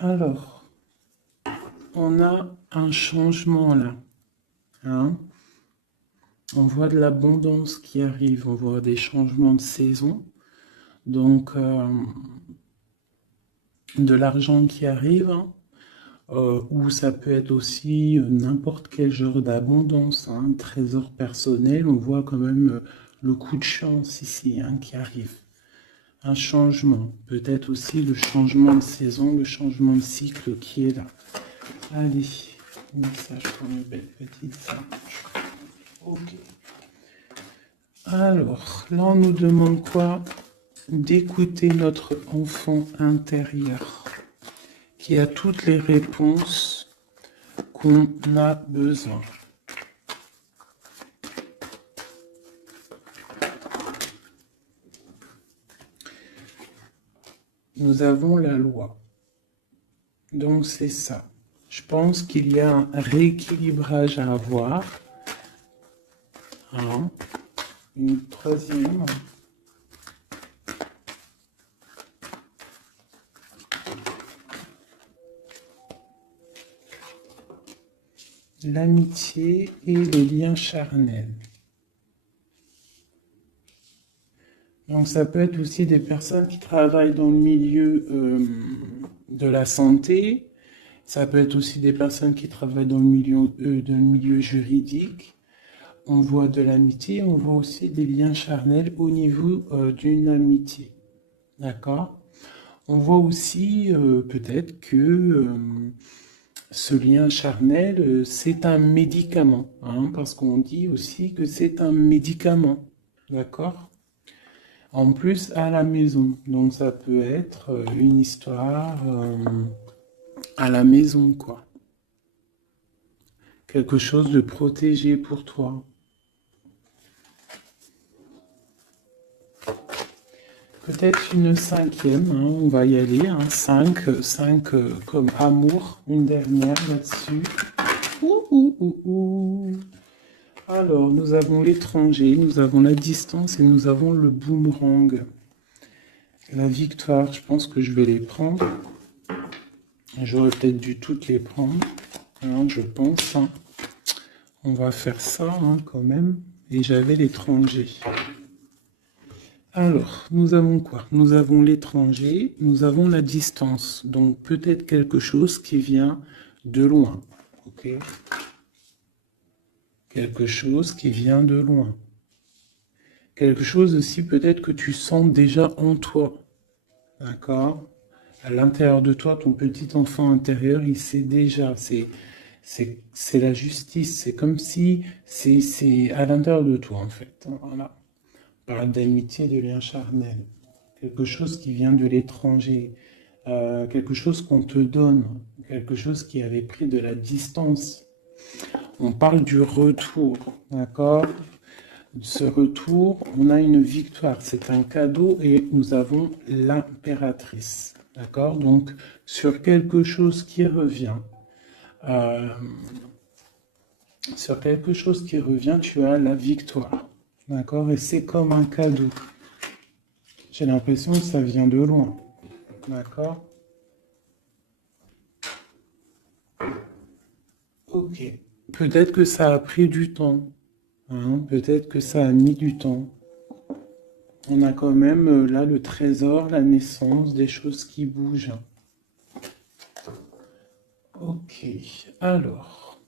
Alors, on a un changement là. Hein. On voit de l'abondance qui arrive, on voit des changements de saison. Donc, de l'argent qui arrive, hein, ou ça peut être aussi n'importe quel genre d'abondance, hein, trésor personnel. On voit quand même le coup de chance ici hein, qui arrive. Un changement, peut-être aussi le changement de saison, le changement de cycle qui est là. Allez, message pour une belle petite singe. Ok. Alors, là on nous demande quoi? D'écouter notre enfant intérieur qui a toutes les réponses qu'on a besoin. Nous avons la loi. Donc c'est ça. Je pense qu'il y a un rééquilibrage à avoir. Hein. Une troisième. L'amitié et les liens charnels. Donc ça peut être aussi des personnes qui travaillent dans le milieu de la santé. Ça peut être aussi des personnes qui travaillent dans le milieu juridique. On voit de l'amitié, on voit aussi des liens charnels au niveau d'une amitié. D'accord? On voit aussi peut-être que ce lien charnel, c'est un médicament, hein, parce qu'on dit aussi que c'est un médicament. D'accord? En plus, à la maison. Donc ça peut être une histoire à la maison, quoi. Quelque chose de protégé pour toi. Peut-être une cinquième, hein, on va y aller, hein, 5 comme amour, une dernière là-dessus. Ouh, ouh, ouh, ouh. Alors, nous avons l'étranger, nous avons la distance et nous avons le boomerang. La victoire, je pense que je vais les prendre. J'aurais peut-être dû toutes les prendre, hein, je pense. Hein. On va faire ça hein, quand même. Et j'avais l'étranger. Alors, nous avons quoi? Nous avons l'étranger, nous avons la distance. Donc, peut-être quelque chose qui vient de loin. Ok? Quelque chose qui vient de loin. Quelque chose aussi peut-être que tu sens déjà en toi. D'accord? À l'intérieur de toi, ton petit enfant intérieur, il sait déjà. C'est la justice. C'est comme si c'est à l'intérieur de toi, en fait. Voilà. On parle d'amitié, de lien charnel. Quelque chose qui vient de l'étranger. Quelque chose qu'on te donne. Quelque chose qui avait pris de la distance. On parle du retour. D'accord? Ce retour, on a une victoire, c'est un cadeau et nous avons l'impératrice. D'accord? Donc, sur quelque chose qui revient, euh, tu as la victoire. D'accord? Et c'est comme un cadeau. J'ai l'impression que ça vient de loin. D'accord? Ok. Peut-être que ça a pris du temps. Hein? Peut-être que ça a mis du temps. On a quand même là le trésor, la naissance, des choses qui bougent. Ok, alors,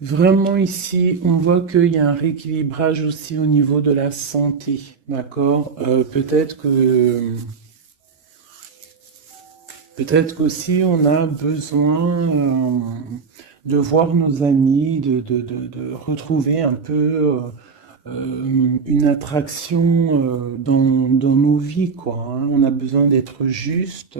vraiment ici, on voit qu'il y a un rééquilibrage aussi au niveau de la santé, d'accord? Peut-être qu'aussi on a besoin de voir nos amis, de retrouver un peu une attraction dans nos vies, quoi. Hein. On a besoin d'être juste.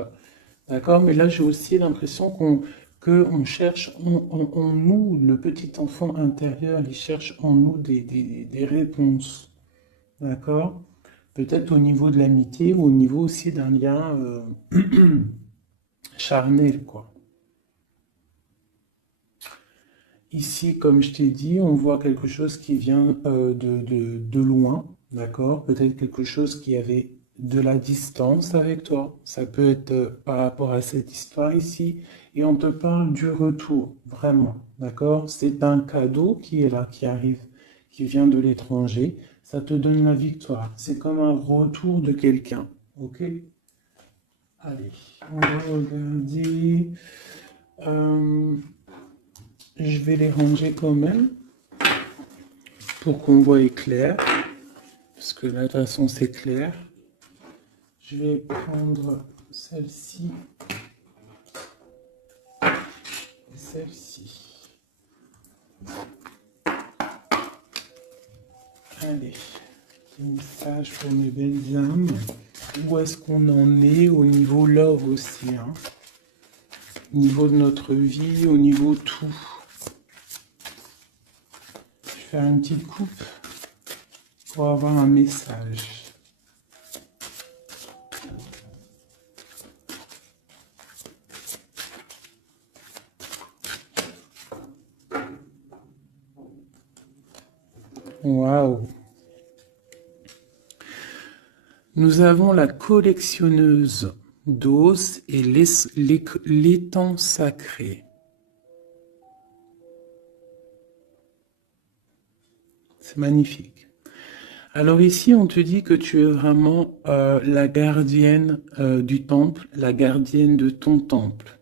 D'accord? Mais là, j'ai aussi l'impression qu'on cherche en nous, le petit enfant intérieur, il cherche en nous des réponses. D'accord? Peut-être au niveau de l'amitié ou au niveau aussi d'un lien charnel, quoi. Ici, comme je t'ai dit, on voit quelque chose qui vient de loin, d'accord? Peut-être quelque chose qui avait de la distance avec toi. Ça peut être par rapport à cette histoire ici. Et on te parle du retour, vraiment. D'accord? C'est un cadeau qui est là, qui arrive, qui vient de l'étranger. Ça te donne la victoire. C'est comme un retour de quelqu'un. Ok? Allez, on va regarder. Je vais les ranger quand même pour qu'on voie clair. Parce que là, de toute façon, c'est clair. Je vais prendre celle-ci et celle-ci. Allez, petit message pour mes belles âmes. Où est-ce qu'on en est au niveau love aussi, hein? Au niveau de notre vie, au niveau tout. Je vais faire une petite coupe pour avoir un message. Waouh! Nous avons la collectionneuse d'os et l'étang sacré. C'est magnifique. Alors ici, on te dit que tu es vraiment la gardienne du temple, la gardienne de ton temple.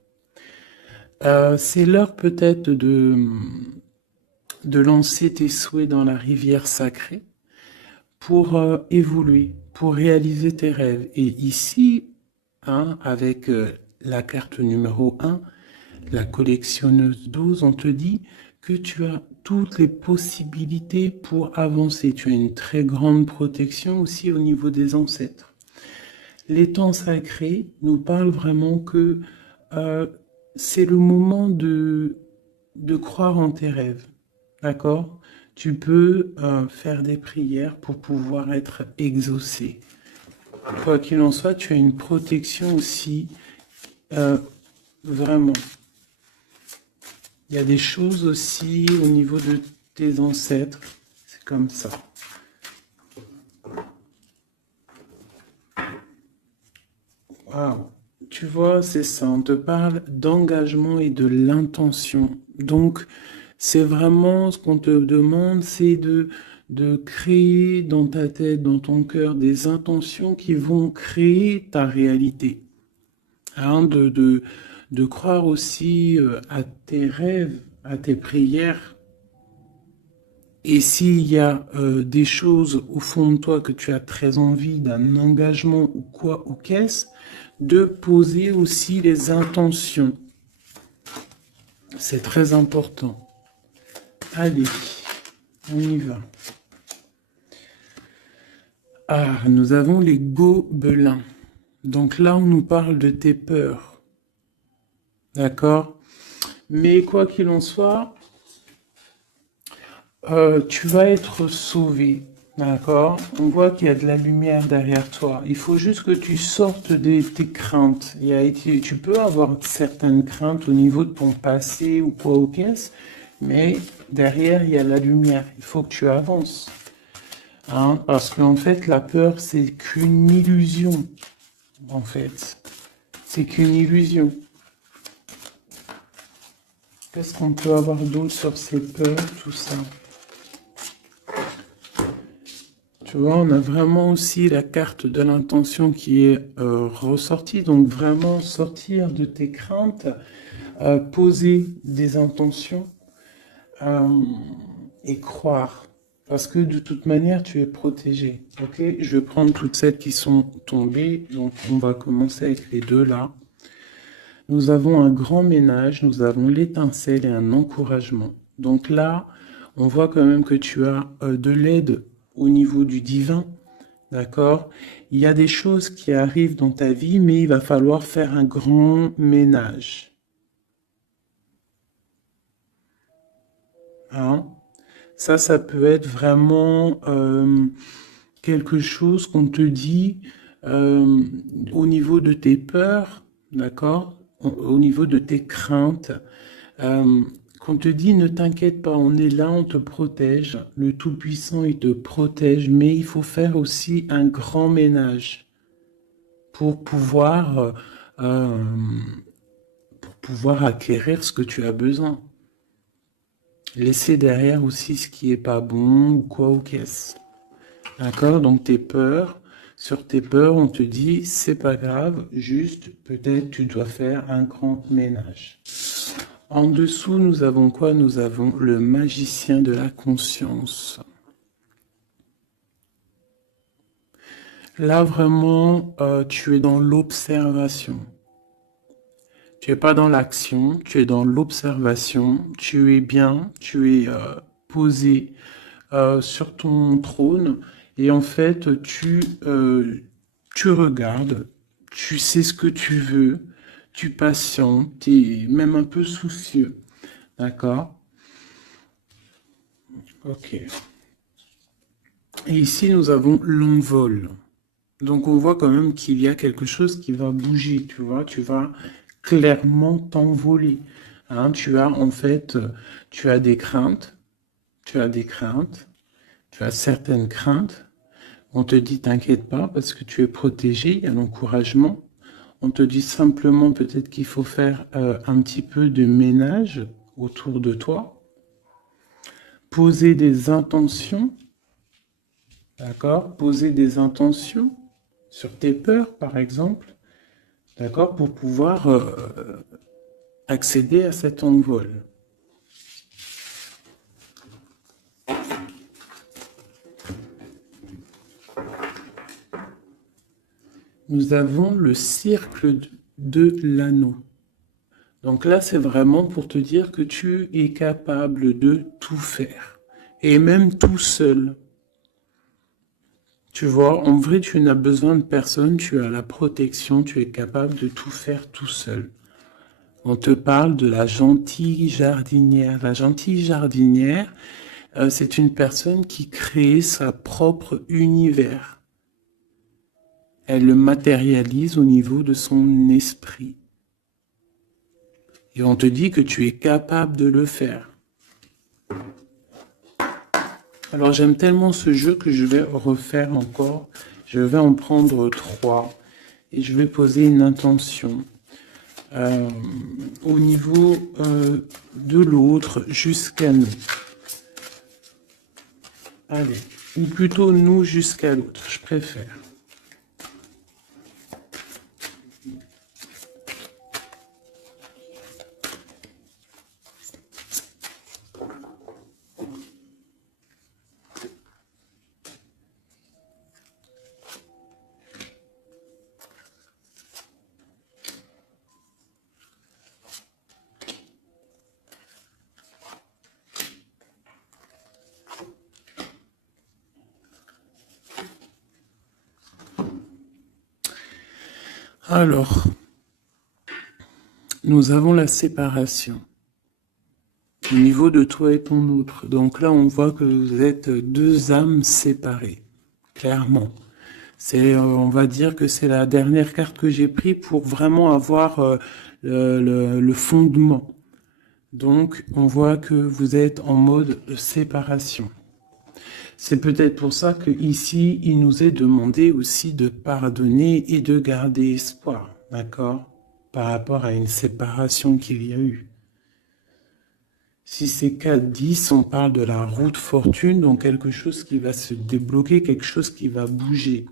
C'est l'heure peut-être de lancer tes souhaits dans la rivière sacrée pour évoluer, pour réaliser tes rêves. Et ici, hein, avec la carte numéro 1, la collectionneuse 12, on te dit que tu as toutes les possibilités pour avancer. Tu as une très grande protection aussi au niveau des ancêtres. L'étang sacré nous parle vraiment que c'est le moment de croire en tes rêves. D'accord? Tu peux faire des prières pour pouvoir être exaucé. Quoi qu'il en soit, tu as une protection aussi, vraiment. Il y a des choses aussi au niveau de tes ancêtres. C'est comme ça. Waouh! Tu vois, c'est ça. On te parle d'engagement et de l'intention. Donc, c'est vraiment ce qu'on te demande, c'est de créer dans ta tête, dans ton cœur, des intentions qui vont créer ta réalité. Hein, de croire aussi à tes rêves, à tes prières. Et s'il y a des choses au fond de toi que tu as très envie, d'un engagement ou quoi, ou qu'est-ce, de poser aussi les intentions. C'est très important. Allez, on y va. Ah, nous avons les gobelins. Donc là, on nous parle de tes peurs. D'accord? Mais quoi qu'il en soit, tu vas être sauvé. D'accord? On voit qu'il y a de la lumière derrière toi. Il faut juste que tu sortes de tes craintes. Tu peux avoir certaines craintes au niveau de ton passé ou quoi ou qu'est-ce, mais derrière, il y a la lumière. Il faut que tu avances. Hein? Parce qu'en fait, la peur, c'est qu'une illusion. En fait, c'est qu'une illusion. Qu'est-ce qu'on peut avoir d'autre sur ces peurs, tout ça? Tu vois, on a vraiment aussi la carte de l'intention qui est ressortie. Donc vraiment sortir de tes craintes, poser des intentions et croire. Parce que de toute manière, tu es protégé. Ok? Je vais prendre toutes celles qui sont tombées. Donc on va commencer avec les deux là. Nous avons un grand ménage, nous avons l'étincelle et un encouragement. Donc là, on voit quand même que tu as de l'aide au niveau du divin, d'accord? Il y a des choses qui arrivent dans ta vie, mais il va falloir faire un grand ménage. Hein? Ça peut être vraiment quelque chose qu'on te dit au niveau de tes peurs, d'accord? Au niveau de tes craintes. Qu'on te dit, ne t'inquiète pas, on est là, on te protège. Le Tout-Puissant, il te protège, mais il faut faire aussi un grand ménage. pour euh, pour pouvoir acquérir ce que tu as besoin. Laisser derrière aussi ce qui est pas bon ou quoi ou qu'est-ce. D'accord? Donc tes peurs, sur tes peurs, on te dit c'est pas grave, juste peut-être tu dois faire un grand ménage. En dessous, nous avons quoi? Nous avons le magicien de la conscience. Là, vraiment, tu es dans l'observation. Tu es pas dans l'action, tu es dans l'observation. Tu es bien, tu es posé sur ton trône. Et en fait, tu regardes, tu sais ce que tu veux, tu patientes, tu es même un peu soucieux. D'accord? Ok. Et ici, nous avons l'envol. Donc, on voit quand même qu'il y a quelque chose qui va bouger, tu vois. Tu vas clairement t'envoler. Hein, tu as, en fait, tu as des craintes. Tu as des craintes. Tu as certaines craintes. On te dit, t'inquiète pas, parce que tu es protégé, il y a l'encouragement. On te dit simplement peut-être qu'il faut faire un petit peu de ménage autour de toi. Poser des intentions. D'accord? Poser des intentions sur tes peurs, par exemple, d'accord, pour pouvoir accéder à cet envol. Nous avons le cercle de l'anneau. Donc là, c'est vraiment pour te dire que tu es capable de tout faire, et même tout seul. Tu vois, en vrai, tu n'as besoin de personne, tu as la protection, tu es capable de tout faire tout seul. On te parle de la gentille jardinière. La gentille jardinière, c'est une personne qui crée sa propre univers. Elle le matérialise au niveau de son esprit. Et on te dit que tu es capable de le faire. Alors j'aime tellement ce jeu que je vais refaire encore. Je vais en prendre 3 et je vais poser une intention au niveau de l'autre jusqu'à nous. Allez, ou plutôt nous jusqu'à l'autre, je préfère. Alors, nous avons la séparation au niveau de toi et ton autre. Donc là, on voit que vous êtes deux âmes séparées, clairement. C'est, on va dire que c'est la dernière carte que j'ai prise pour vraiment avoir le fondement. Donc, on voit que vous êtes en mode séparation. C'est peut-être pour ça que ici, il nous est demandé aussi de pardonner et de garder espoir, d'accord, par rapport à une séparation qu'il y a eu. Si c'est 4-10, on parle de la route fortune, donc quelque chose qui va se débloquer, quelque chose qui va bouger.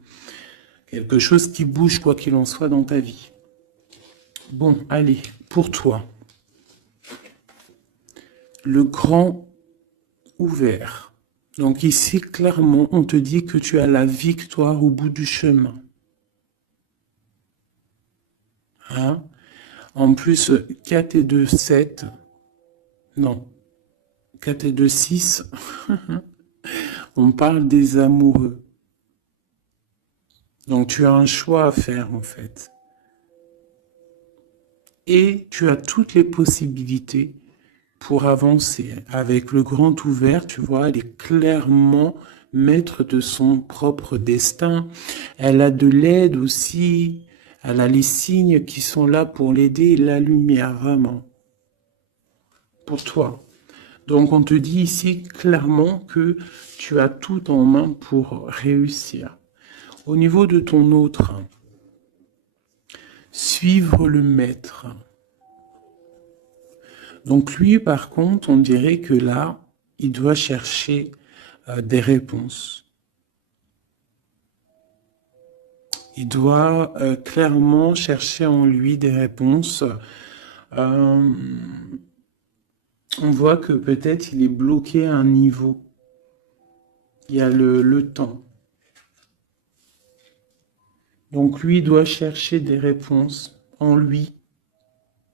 Quelque chose qui bouge quoi qu'il en soit dans ta vie. Bon, allez, pour toi. Le grand ouvert. Donc ici, clairement, on te dit que tu as la victoire au bout du chemin. Hein? En plus, 4 et 2, 7. Non. 4 et 2, 6. On parle des amoureux. Donc tu as un choix à faire en fait. Et tu as toutes les possibilités pour avancer. Avec le grand ouvert, tu vois, elle est clairement maître de son propre destin. Elle a de l'aide aussi. Elle a les signes qui sont là pour l'aider, la lumière, vraiment. Pour toi. Donc on te dit ici clairement que tu as tout en main pour réussir. Au niveau de ton autre, suivre le maître. Donc lui, par contre, on dirait que là, il doit chercher des réponses. Il doit clairement chercher en lui des réponses. On voit que peut-être il est bloqué à un niveau. Il y a le temps. Donc lui doit chercher des réponses en lui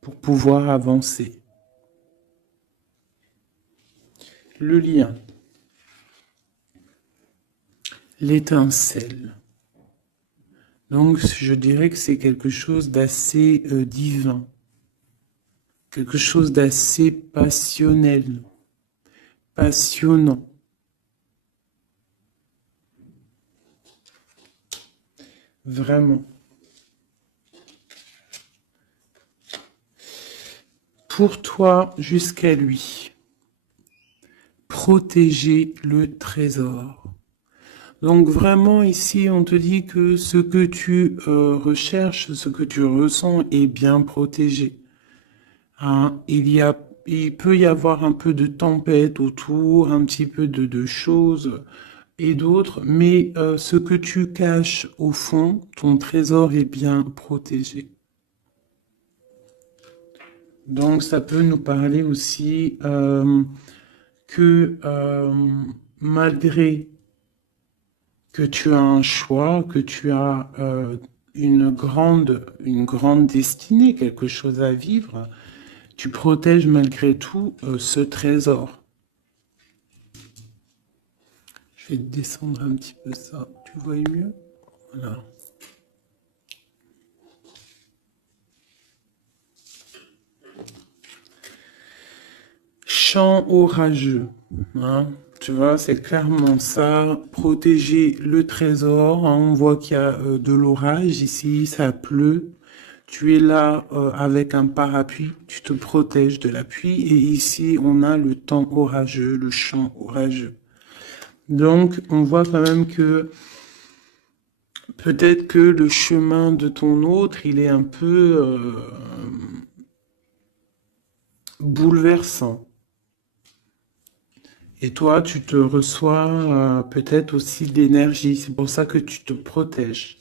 pour pouvoir avancer. Le lien. L'étincelle. Donc je dirais que c'est quelque chose d'assez divin. Quelque chose d'assez passionnel. Passionnant. Vraiment. Pour toi jusqu'à lui. Protéger le trésor. Donc vraiment ici on te dit que ce que tu recherches, ce que tu ressens est bien protégé. Hein, il peut y avoir un peu de tempête autour, un petit peu de choses et d'autres, mais ce que tu caches au fond, ton trésor est bien protégé. Donc ça peut nous parler aussi que malgré que tu as un choix, que tu as une grande destinée, quelque chose à vivre, tu protèges malgré tout ce trésor. Je vais descendre un petit peu ça. Tu vois mieux? Voilà. Chant orageux. Hein? Tu vois, c'est clairement ça. Protéger le trésor. Hein? On voit qu'il y a de l'orage ici, ça pleut. Tu es là avec un parapluie, tu te protèges de la pluie. Et ici, on a le temps orageux, le chant orageux. Donc, on voit quand même que peut-être que le chemin de ton autre, il est un peu bouleversant. Et toi, tu te reçois peut-être aussi de l'énergie. C'est pour ça que tu te protèges.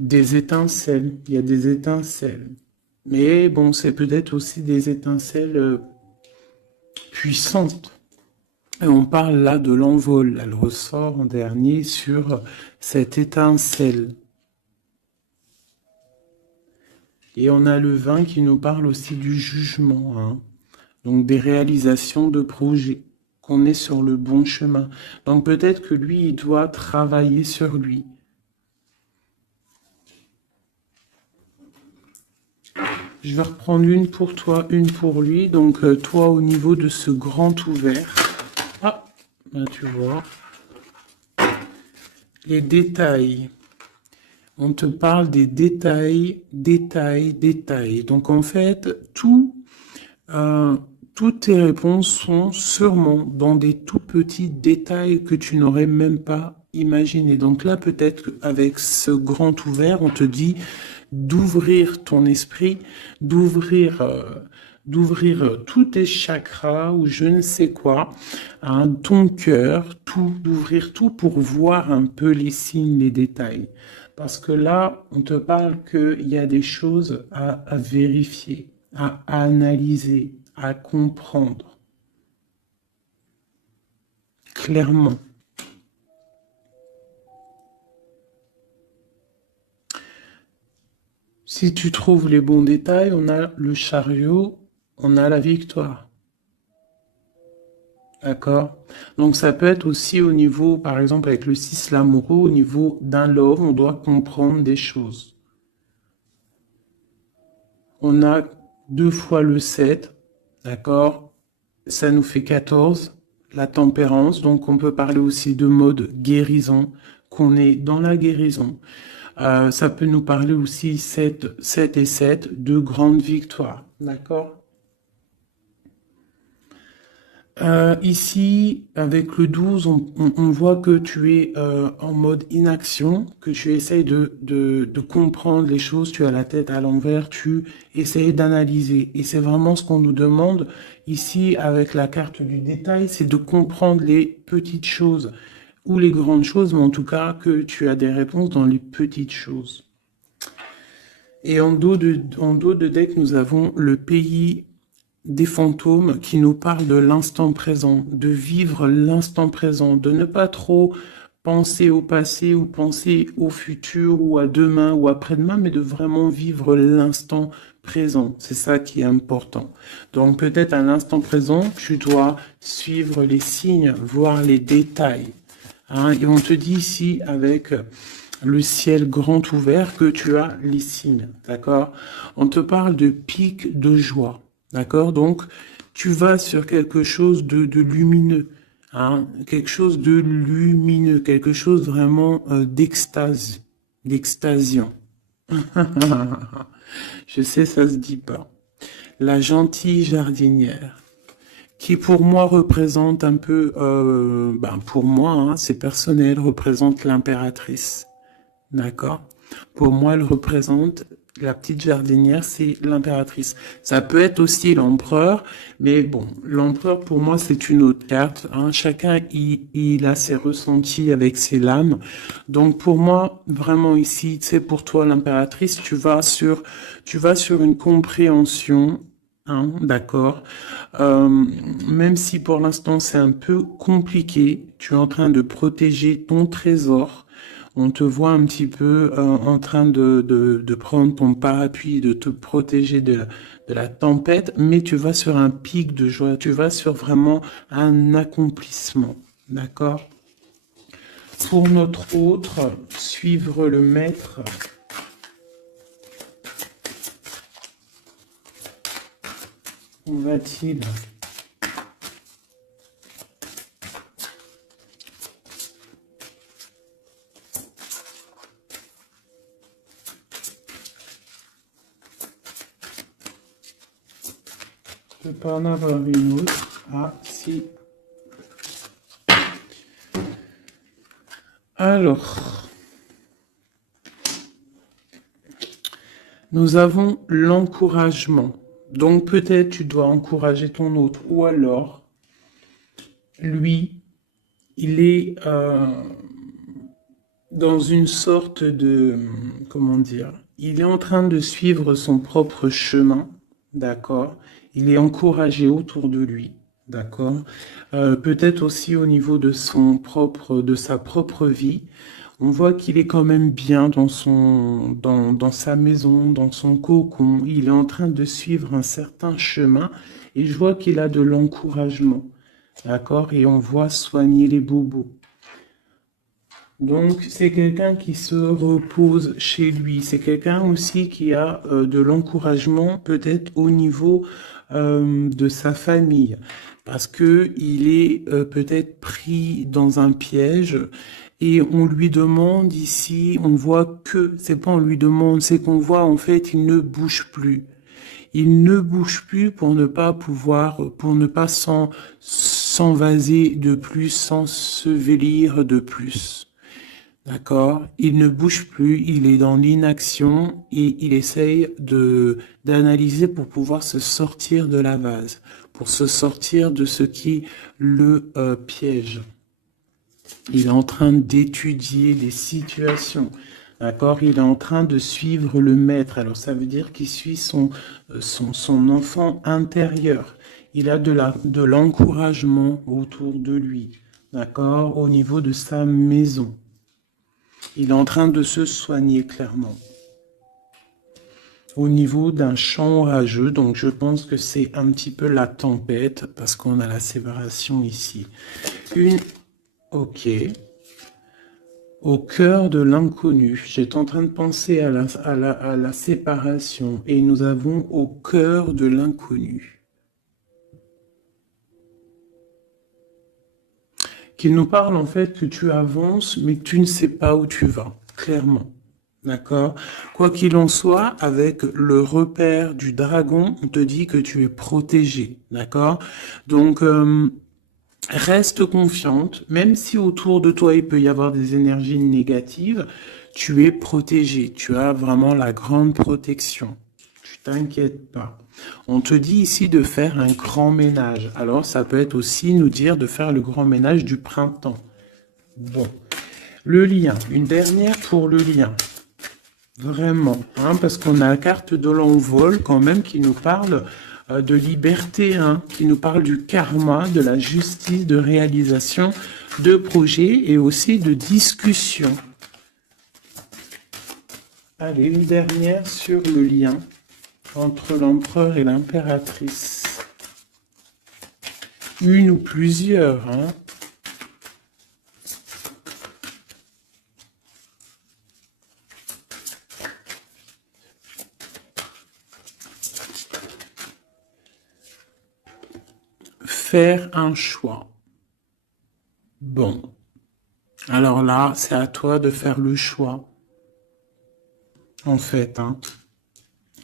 Des étincelles. Il y a des étincelles. Mais bon, c'est peut-être aussi des étincelles puissantes. Et on parle là de l'envol. Elle ressort en dernier sur cette étincelle. Et on a le 20 qui nous parle aussi du jugement. Hein. Donc des réalisations de projets, qu'on est sur le bon chemin. Donc peut-être que lui, il doit travailler sur lui. Je vais reprendre une pour toi, une pour lui. Donc toi, au niveau de ce grand ouvert. Ah, là tu vois. Les détails. On te parle des détails, détails. Donc en fait, toutes tes réponses sont sûrement dans des tout petits détails que tu n'aurais même pas imaginé. Donc là, peut-être qu'avec ce grand ouvert, on te dit d'ouvrir ton esprit, d'ouvrir tous tes chakras ou je ne sais quoi, hein, ton cœur, tout, d'ouvrir tout pour voir un peu les signes, les détails. Parce que là, on te parle qu'il y a des choses à vérifier, à analyser, à comprendre. Clairement. Si tu trouves les bons détails, on a le chariot, on a la victoire. D'accord? Donc ça peut être aussi au niveau, par exemple avec le 6 l'amoureux, au niveau d'un love, on doit comprendre des choses. On a 2 fois le 7, d'accord? Ça nous fait 14, la tempérance, donc on peut parler aussi de mode guérison, qu'on est dans la guérison. Ça peut nous parler aussi 7 et 7, de grandes victoires, d'accord? Ici, avec le 12, on voit que tu es en mode inaction, que tu essayes de comprendre les choses, tu as la tête à l'envers, tu essayes d'analyser. Et c'est vraiment ce qu'on nous demande ici avec la carte du détail, c'est de comprendre les petites choses ou les grandes choses, mais en tout cas que tu as des réponses dans les petites choses. Et en dos de deck, nous avons le pays des fantômes qui nous parlent de l'instant présent, de vivre l'instant présent, de ne pas trop penser au passé ou penser au futur ou à demain ou après-demain, mais de vraiment vivre l'instant présent. C'est ça qui est important. Donc peut-être à l'instant présent, tu dois suivre les signes, voir les détails. Hein, et on te dit ici avec le ciel grand ouvert que tu as les signes, d'accord? On te parle de pic de joie, d'accord? Donc, tu vas sur quelque chose de lumineux, hein? Quelque chose de lumineux, quelque chose vraiment d'extase, d'extasiant. Je sais, ça se dit pas. La gentille jardinière, qui pour moi représente un peu, pour moi, hein, c'est personnel, représente l'impératrice. D'accord? Pour moi, elle représente la petite jardinière, c'est l'impératrice. Ça peut être aussi l'empereur, mais bon, l'empereur pour moi c'est une autre carte. Hein. Chacun il a ses ressentis avec ses lames. Donc pour moi, vraiment ici, c'est pour toi l'impératrice, tu vas sur une compréhension. Hein, d'accord. Même si pour l'instant c'est un peu compliqué, tu es en train de protéger ton trésor. On te voit un petit peu en train de prendre ton parapluie, de te protéger de la tempête, mais tu vas sur un pic de joie, tu vas sur vraiment un accomplissement, d'accord? Pour notre autre, suivre le maître. Où va-t-il? Je peux pas en avoir une autre. Ah, si. Alors, nous avons l'encouragement. Donc peut-être tu dois encourager ton autre. Ou alors, lui, il est dans une sorte de... Comment dire? Il est en train de suivre son propre chemin. D'accord? Il est encouragé autour de lui. D'accord? Peut-être aussi au niveau de de sa propre vie. On voit qu'il est quand même bien dans sa maison, dans son cocon. Il est en train de suivre un certain chemin et je vois qu'il a de l'encouragement. D'accord? Et on voit soigner les bobos. Donc, c'est quelqu'un qui se repose chez lui. C'est quelqu'un aussi qui a de l'encouragement, peut-être au niveau de sa famille, parce que il est peut-être pris dans un piège et on lui demande ici, on voit que, c'est pas on lui demande, c'est qu'on voit en fait, il ne bouge plus. Il ne bouge plus pour ne pas pouvoir, pour ne pas s'envaser de plus, s'ensevelir de plus. D'accord? Il ne bouge plus, il est dans l'inaction et il essaye d'analyser pour pouvoir se sortir de la vase, pour se sortir de ce qui le piège. Il est en train d'étudier les situations. D'accord? Il est en train de suivre le maître. Alors ça veut dire qu'il suit son enfant intérieur. Il a de l'encouragement autour de lui. D'accord? Au niveau de sa maison. Il est en train de se soigner clairement. Au niveau d'un champ orageux, donc je pense que c'est un petit peu la tempête, parce qu'on a la séparation ici. Ok. Au cœur de l'inconnu. J'étais en train de penser à la séparation, et nous avons au cœur de l'inconnu. Qu'il nous parle en fait que tu avances, mais que tu ne sais pas où tu vas, clairement. D'accord? Quoi qu'il en soit, avec le repère du dragon, on te dit que tu es protégé. D'accord? Donc, Reste confiante, même si autour de toi il peut y avoir des énergies négatives, tu es protégé, tu as vraiment la grande protection. Tu t'inquiètes pas. On te dit ici de faire un grand ménage. Alors ça peut être aussi nous dire de faire le grand ménage du printemps. Bon, le lien, une dernière pour le lien. Vraiment, hein, parce qu'on a la carte de l'envol quand même qui nous parle de liberté, hein, qui nous parle du karma, de la justice, de réalisation, de projets et aussi de discussion. Allez, une dernière sur le lien entre l'empereur et l'impératrice. Une ou plusieurs, hein. Faire un choix. Bon. Alors là, c'est à toi de faire le choix. En fait, hein.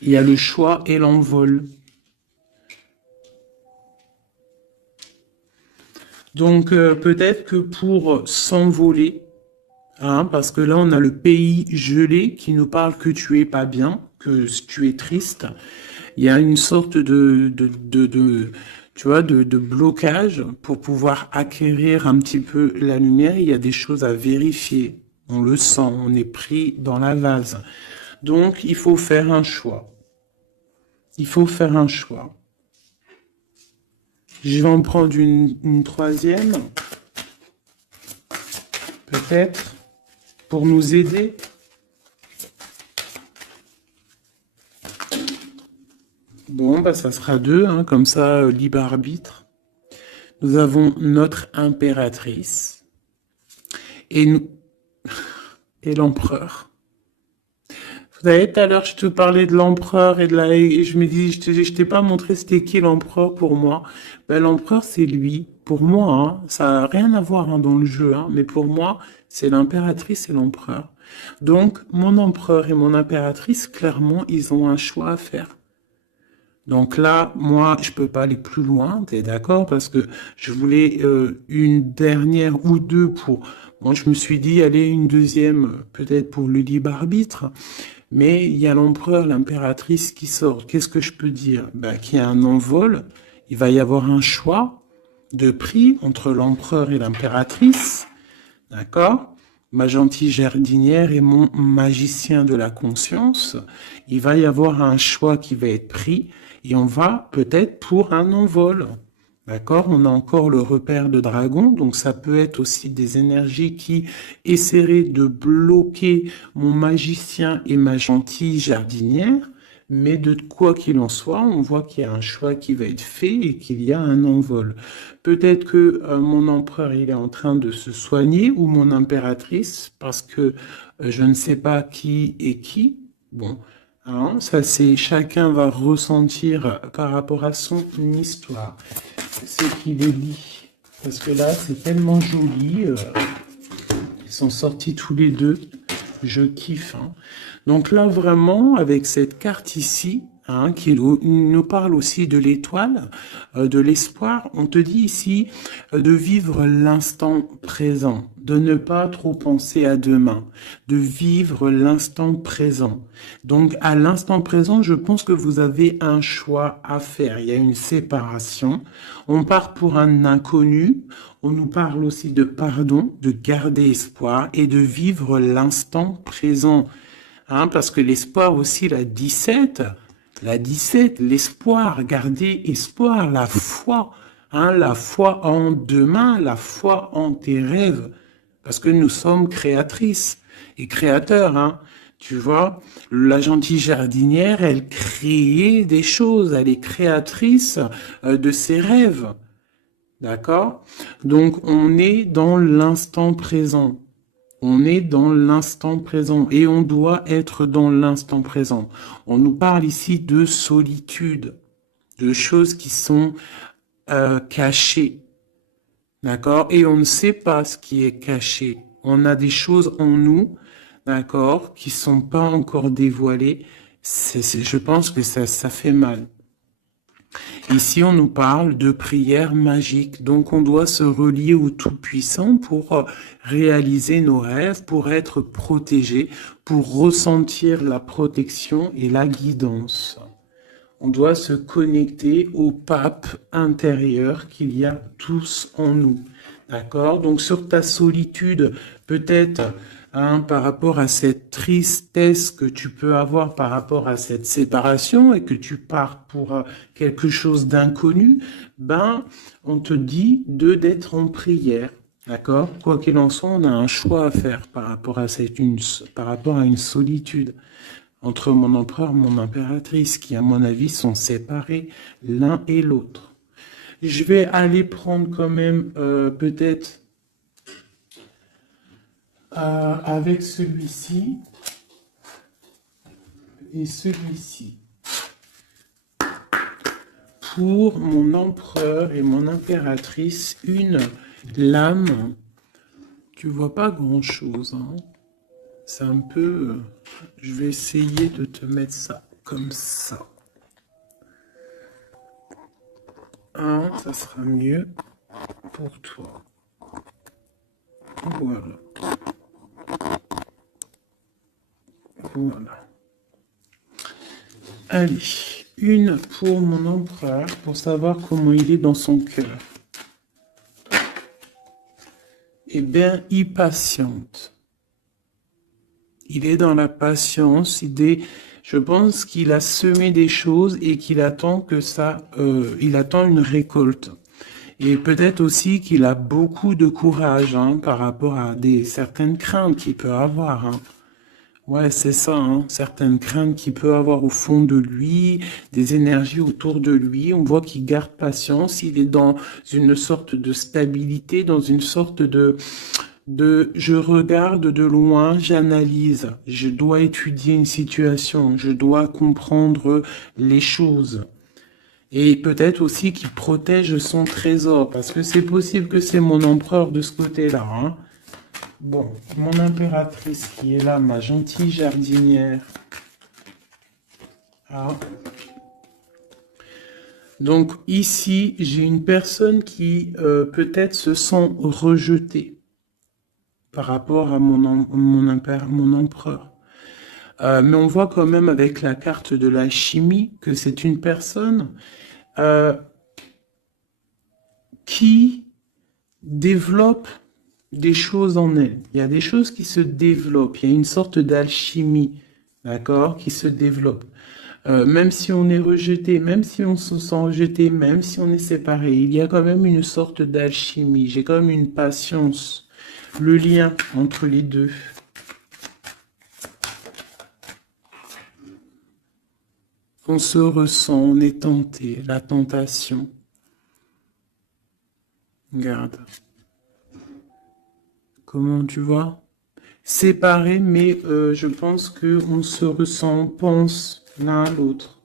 Il y a le choix et l'envol. Donc, peut-être que pour s'envoler, hein, parce que là, on a le pays gelé qui nous parle que tu es pas bien, que tu es triste. Il y a une sorte tu vois, de blocage pour pouvoir acquérir un petit peu la lumière. Il y a des choses à vérifier. On le sent, on est pris dans la vase. Donc, il faut faire un choix. Il faut faire un choix. Je vais en prendre une troisième. Peut-être. Pour nous aider. Bon, bah ça sera deux, hein, comme ça, libre arbitre. Nous avons notre impératrice et nous et l'empereur. Vous savez, tout à l'heure, je te parlais de l'empereur et je me dis, je t'ai pas montré c'était qui l'empereur pour moi. Ben, l'empereur, c'est lui. Pour moi, hein, ça n'a rien à voir hein, dans le jeu, hein, mais pour moi, c'est l'impératrice et l'empereur. Donc, mon empereur et mon impératrice, clairement, ils ont un choix à faire. Donc là, moi, je peux pas aller plus loin, t'es d'accord? Parce que je voulais une dernière ou deux pour... Bon, je me suis dit, allez, une deuxième, peut-être pour le libre arbitre. Mais il y a l'empereur, l'impératrice qui sort. Qu'est-ce que je peux dire? Ben, qu'il y a un envol. Il va y avoir un choix de prix entre l'empereur et l'impératrice. D'accord? Ma gentille jardinière et mon magicien de la conscience. Il va y avoir un choix qui va être pris et on va peut-être pour un envol. D'accord? On a encore le repère de dragon, donc ça peut être aussi des énergies qui essaieraient de bloquer mon magicien et ma gentille jardinière. Mais de quoi qu'il en soit, on voit qu'il y a un choix qui va être fait et qu'il y a un envol. Peut-être que mon empereur il est en train de se soigner ou mon impératrice parce que je ne sais pas qui est qui. Bon, hein, ça c'est chacun va ressentir par rapport à son histoire ce qu'il est dit. Parce que là c'est tellement joli. Ils sont sortis tous les deux. Je kiffe. Hein. Donc là, vraiment, avec cette carte ici, hein, qui nous parle aussi de l'étoile, de l'espoir, on te dit ici de vivre l'instant présent, de ne pas trop penser à demain, de vivre l'instant présent. Donc à l'instant présent, je pense que vous avez un choix à faire. Il y a une séparation. On part pour un inconnu. On nous parle aussi de pardon, de garder espoir et de vivre l'instant présent. Hein, parce que l'espoir aussi, la 17, l'espoir, garder espoir, la foi, hein, la foi en demain, la foi en tes rêves. Parce que nous sommes créatrices et créateurs, hein. Tu vois, la gentille jardinière, elle crée des choses, elle est créatrice de ses rêves. D'accord? Donc, on est dans l'instant présent. On est dans l'instant présent et on doit être dans l'instant présent. On nous parle ici de solitude, de choses qui sont cachées. D'accord? Et on ne sait pas ce qui est caché. On a des choses en nous, d'accord, qui sont pas encore dévoilées. Je pense que ça fait mal. Ici, on nous parle de prière magique. Donc, on doit se relier au Tout-Puissant pour réaliser nos rêves, pour être protégé, pour ressentir la protection et la guidance. On doit se connecter au pape intérieur qu'il y a tous en nous. D'accord? Donc, sur ta solitude, peut-être, par rapport à cette tristesse que tu peux avoir par rapport à cette séparation et que tu pars pour quelque chose d'inconnu, on te dit d'être en prière. D'accord? Quoi qu'il en soit, on a un choix à faire par rapport à par rapport à une solitude entre mon empereur et mon impératrice, qui, à mon avis, sont séparés l'un et l'autre. Je vais aller prendre quand même peut-être avec celui-ci et celui-ci. Pour mon empereur et mon impératrice, une lame. Tu vois pas grand-chose, hein. C'est un peu... je vais essayer de te mettre ça comme ça. Ça sera mieux pour toi. Voilà. Voilà. Allez, une pour mon empereur, pour savoir comment il est dans son cœur. Eh bien, il patiente. Il est dans la patience, je pense qu'il a semé des choses et qu'il attend que il attend une récolte. Et peut-être aussi qu'il a beaucoup de courage par rapport à certaines craintes qu'il peut avoir. Ouais, c'est ça, certaines craintes qu'il peut avoir au fond de lui, des énergies autour de lui. On voit qu'il garde patience, il est dans une sorte de stabilité, dans une sorte de je regarde de loin, j'analyse, je dois étudier une situation, je dois comprendre les choses. Et peut-être aussi qu'il protège son trésor, parce que c'est possible que c'est mon empereur de ce côté-là. Bon, mon impératrice qui est là, ma gentille jardinière. Donc ici, j'ai une personne qui peut-être se sent rejetée par rapport à mon empereur. Mais on voit quand même avec la carte de la chimie que c'est une personne qui développe des choses en elle. Il y a des choses qui se développent. Il y a une sorte d'alchimie, d'accord, qui se développe. Même si on est rejeté, même si on se sent rejeté, même si on est séparé, il y a quand même une sorte d'alchimie. J'ai quand même une patience. Le lien entre les deux. On se ressent, on est tenté, la tentation. Regarde. Comment tu vois? Séparés, mais je pense qu'on se ressent, on pense l'un à l'autre.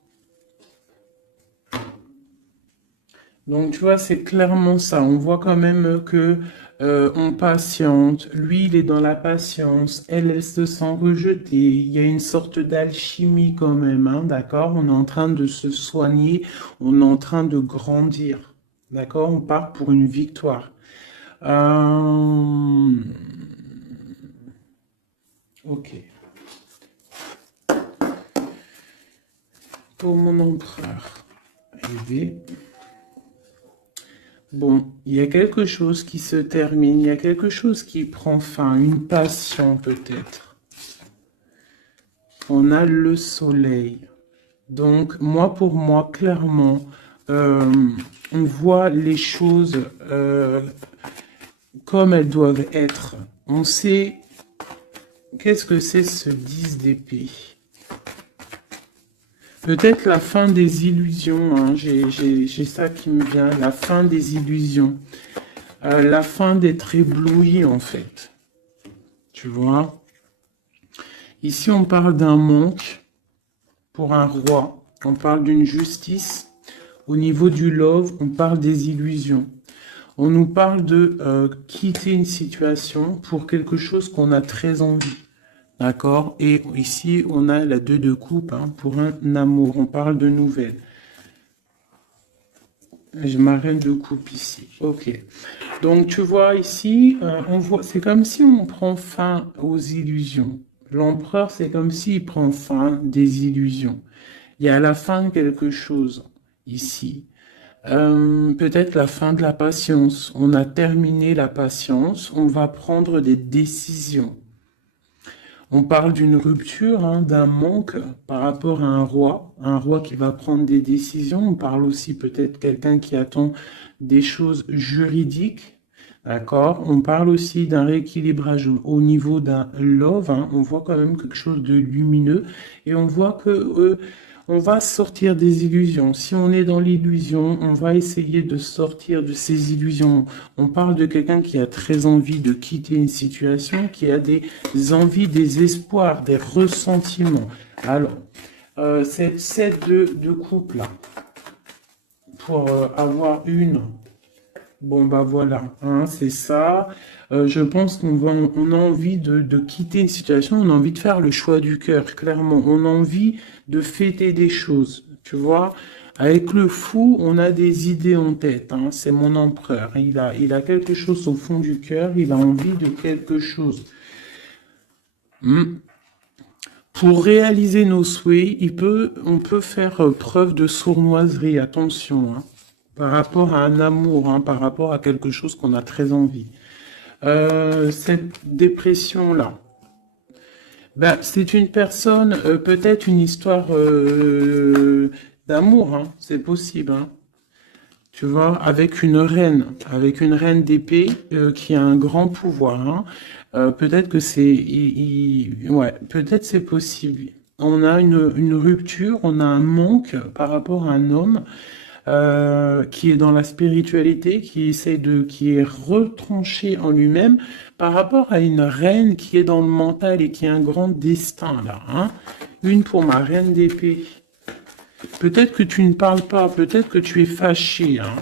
Donc, tu vois, c'est clairement ça. On voit quand même que on patiente. Lui, il est dans la patience. Elle se sent rejetée. Il y a une sorte d'alchimie quand même, d'accord? On est en train de se soigner. On est en train de grandir. D'accord? On part pour une victoire. Ok. Pour mon empereur. Élevé. Bon, il y a quelque chose qui se termine, il y a quelque chose qui prend fin, une passion peut-être. On a le soleil. Donc, pour moi, clairement, on voit les choses comme elles doivent être. On sait qu'est-ce que c'est ce 10 d'épée. Peut-être la fin des illusions, j'ai ça qui me vient, la fin des illusions. La fin d'être ébloui, en fait. Tu vois? Ici, on parle d'un manque pour un roi. On parle d'une justice. Au niveau du love, on parle des illusions. On nous parle de quitter une situation pour quelque chose qu'on a très envie. D'accord? Et ici, on a la 2 de coupe pour un amour. On parle de nouvelles. J'ai ma reine de coupe ici. Ok. Donc, tu vois ici, on voit, c'est comme si on prend fin aux illusions. L'empereur, c'est comme s'il prend fin des illusions. Il y a la fin de quelque chose ici. Peut-être la fin de la patience. On a terminé la patience. On va prendre des décisions. On parle d'une rupture, hein, d'un manque par rapport à un roi qui va prendre des décisions. On parle aussi peut-être quelqu'un qui attend des choses juridiques, d'accord? On parle aussi d'un rééquilibrage au niveau d'un love, hein. On voit quand même quelque chose de lumineux et on voit que on va sortir des illusions. Si on est dans l'illusion, on va essayer de sortir de ces illusions. On parle de quelqu'un qui a très envie de quitter une situation, qui a des envies, des espoirs, des ressentiments. Alors, cette set de couple là, pour avoir une, bon bah voilà, hein, c'est ça. Je pense on a envie de quitter une situation, on a envie de faire le choix du cœur, clairement. On a envie de fêter des choses, tu vois. Avec le fou, on a des idées en tête, hein. C'est mon empereur. Il a quelque chose au fond du cœur, il a envie de quelque chose. Pour réaliser nos souhaits, on peut faire preuve de sournoiserie, attention, hein, par rapport à un amour, hein, par rapport à quelque chose qu'on a très envie. Cette dépression-là, ben, c'est une personne, peut-être une histoire d'amour, hein, c'est possible, hein. Tu vois, avec une reine d'épée qui a un grand pouvoir, hein. Peut-être que ouais, peut-être c'est possible. On a une rupture, on a un manque par rapport à un homme qui est dans la spiritualité, qui est retranché en lui-même par rapport à une reine qui est dans le mental et qui a un grand destin là, hein. Une pour ma reine d'épée. Peut-être que tu ne parles pas, peut-être que tu es fâché, hein.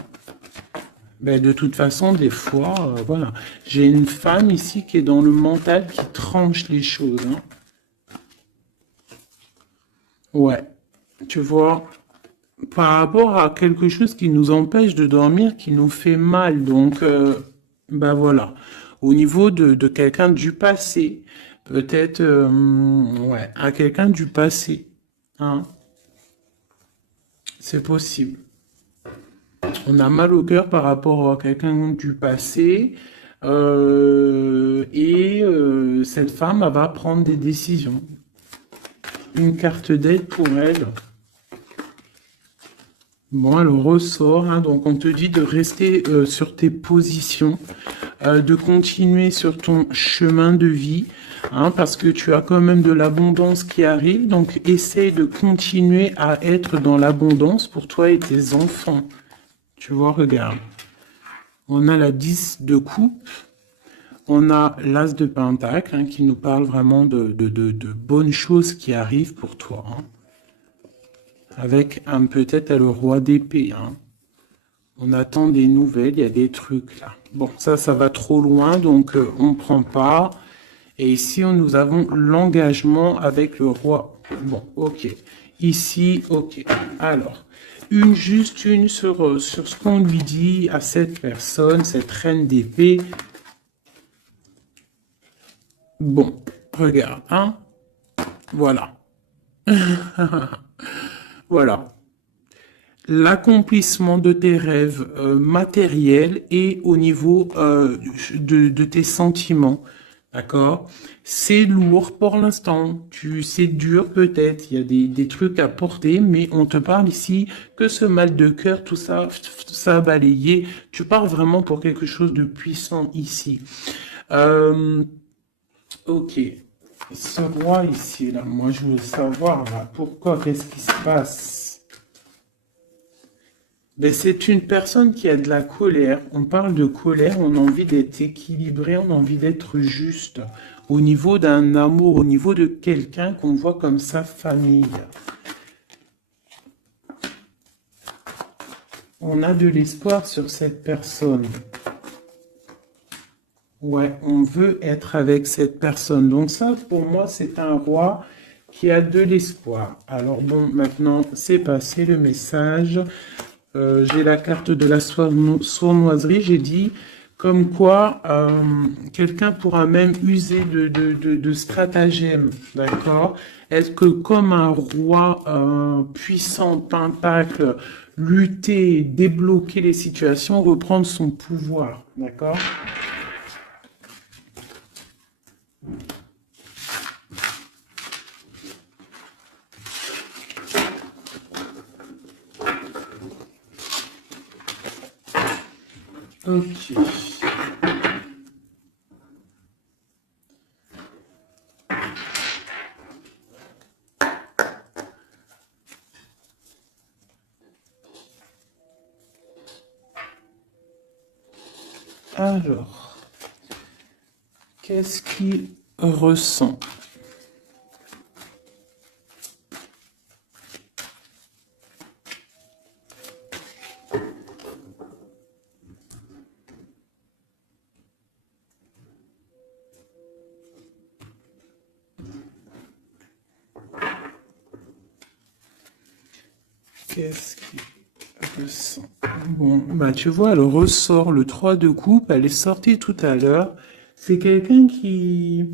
Ben, de toute façon, des fois, voilà. J'ai une femme ici qui est dans le mental, qui tranche les choses, hein. Ouais, tu vois, par rapport à quelque chose qui nous empêche de dormir, qui nous fait mal. Donc, ben voilà. Au niveau de quelqu'un du passé, peut-être, ouais, à quelqu'un du passé, hein. C'est possible. On a mal au cœur par rapport à quelqu'un du passé. Cette femme, elle va prendre des décisions. Une carte d'aide pour elle. Bon, elle ressort, hein, donc on te dit de rester sur tes positions, de continuer sur ton chemin de vie, hein, parce que tu as quand même de l'abondance qui arrive, donc essaye de continuer à être dans l'abondance pour toi et tes enfants. Tu vois, regarde. On a la 10 de coupe, on a l'as de pentacle, hein, qui nous parle vraiment de bonnes choses qui arrivent pour toi, hein. Avec peut-être le roi d'épée, hein. On attend des nouvelles, il y a des trucs là. Bon, ça va trop loin, donc on prend pas. Et ici, nous avons l'engagement avec le roi. Bon, ok. Ici, ok. Alors, juste une sur ce qu'on lui dit à cette personne, cette reine d'épée. Bon, regarde, hein. Voilà. Voilà. L'accomplissement de tes rêves matériels et au niveau de tes sentiments. D'accord? C'est lourd pour l'instant. C'est dur peut-être. Il y a des trucs à porter, mais on te parle ici que ce mal de cœur, tout ça a balayé. Tu parles vraiment pour quelque chose de puissant ici. Ok. Ce roi ici, là, moi je veux savoir là, pourquoi, qu'est-ce qui se passe? Ben, c'est une personne qui a de la colère. On parle de colère, on a envie d'être équilibré, on a envie d'être juste. Au niveau d'un amour, au niveau de quelqu'un qu'on voit comme sa famille. On a de l'espoir sur cette personne. Ouais, on veut être avec cette personne. Donc ça, pour moi, c'est un roi qui a de l'espoir. Alors bon, maintenant, c'est passé le message. j'ai la carte de la sournoiserie, j'ai dit comme quoi quelqu'un pourra même user de stratagèmes, d'accord? Est-ce que comme un roi puissant, pentacle, lutter, débloquer les situations, reprendre son pouvoir, d'accord? Ok. Alors, qu'est-ce qu'il ressent? Qu'est-ce qu'il ressent? Bon, bah tu vois, elle ressort le 3 de coupe, elle est sortie tout à l'heure. C'est quelqu'un qui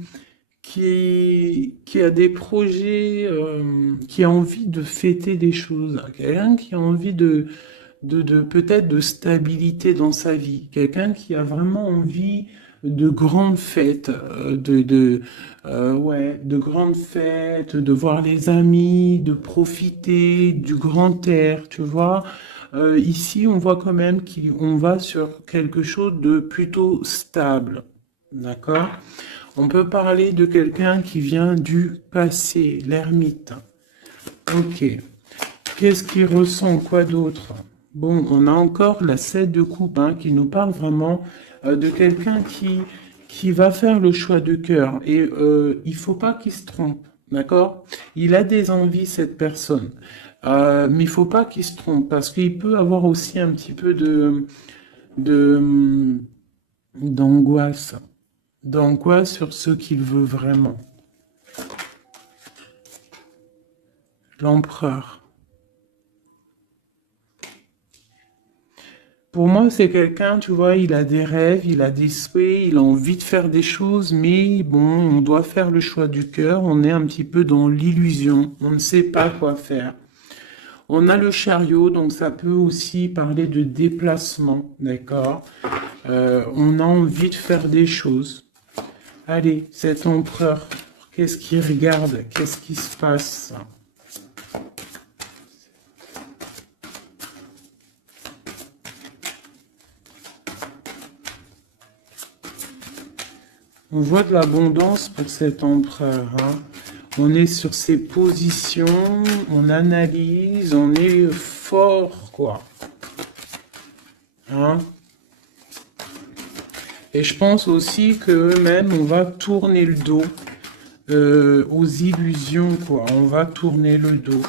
a des projets, qui a envie de fêter des choses, quelqu'un qui a envie de peut-être de stabilité dans sa vie, quelqu'un qui a vraiment envie de grandes fêtes, ouais, de grandes fêtes, de voir les amis, de profiter du grand air, tu vois. Ici, on voit quand même qu'on va sur quelque chose de plutôt stable, d'accord? On peut parler de quelqu'un qui vient du passé, l'ermite. Ok. Qu'est-ce qu'il ressent? Quoi d'autre? Bon, on a encore la 7 de coupe hein, qui nous parle vraiment de quelqu'un qui va faire le choix de cœur. Et il faut pas qu'il se trompe, d'accord? Il a des envies, cette personne. Mais il faut pas qu'il se trompe parce qu'il peut avoir aussi un petit peu de, d'angoisse. D'angoisse sur ce qu'il veut vraiment. L'empereur. Pour moi, c'est quelqu'un, tu vois, il a des rêves, il a des souhaits, il a envie de faire des choses, mais bon, on doit faire le choix du cœur, on est un petit peu dans l'illusion, on ne sait pas quoi faire. On a le chariot, donc ça peut aussi parler de déplacement, d'accord? On a envie de faire des choses. Allez, cet empereur, qu'est-ce qu'il regarde? Qu'est-ce qui se passe? On voit de l'abondance pour cet empereur. Hein. On est sur ses positions, on analyse, on est fort, quoi. Hein. Et je pense aussi qu'eux-mêmes, on va tourner le dos aux illusions, quoi. On va tourner le dos.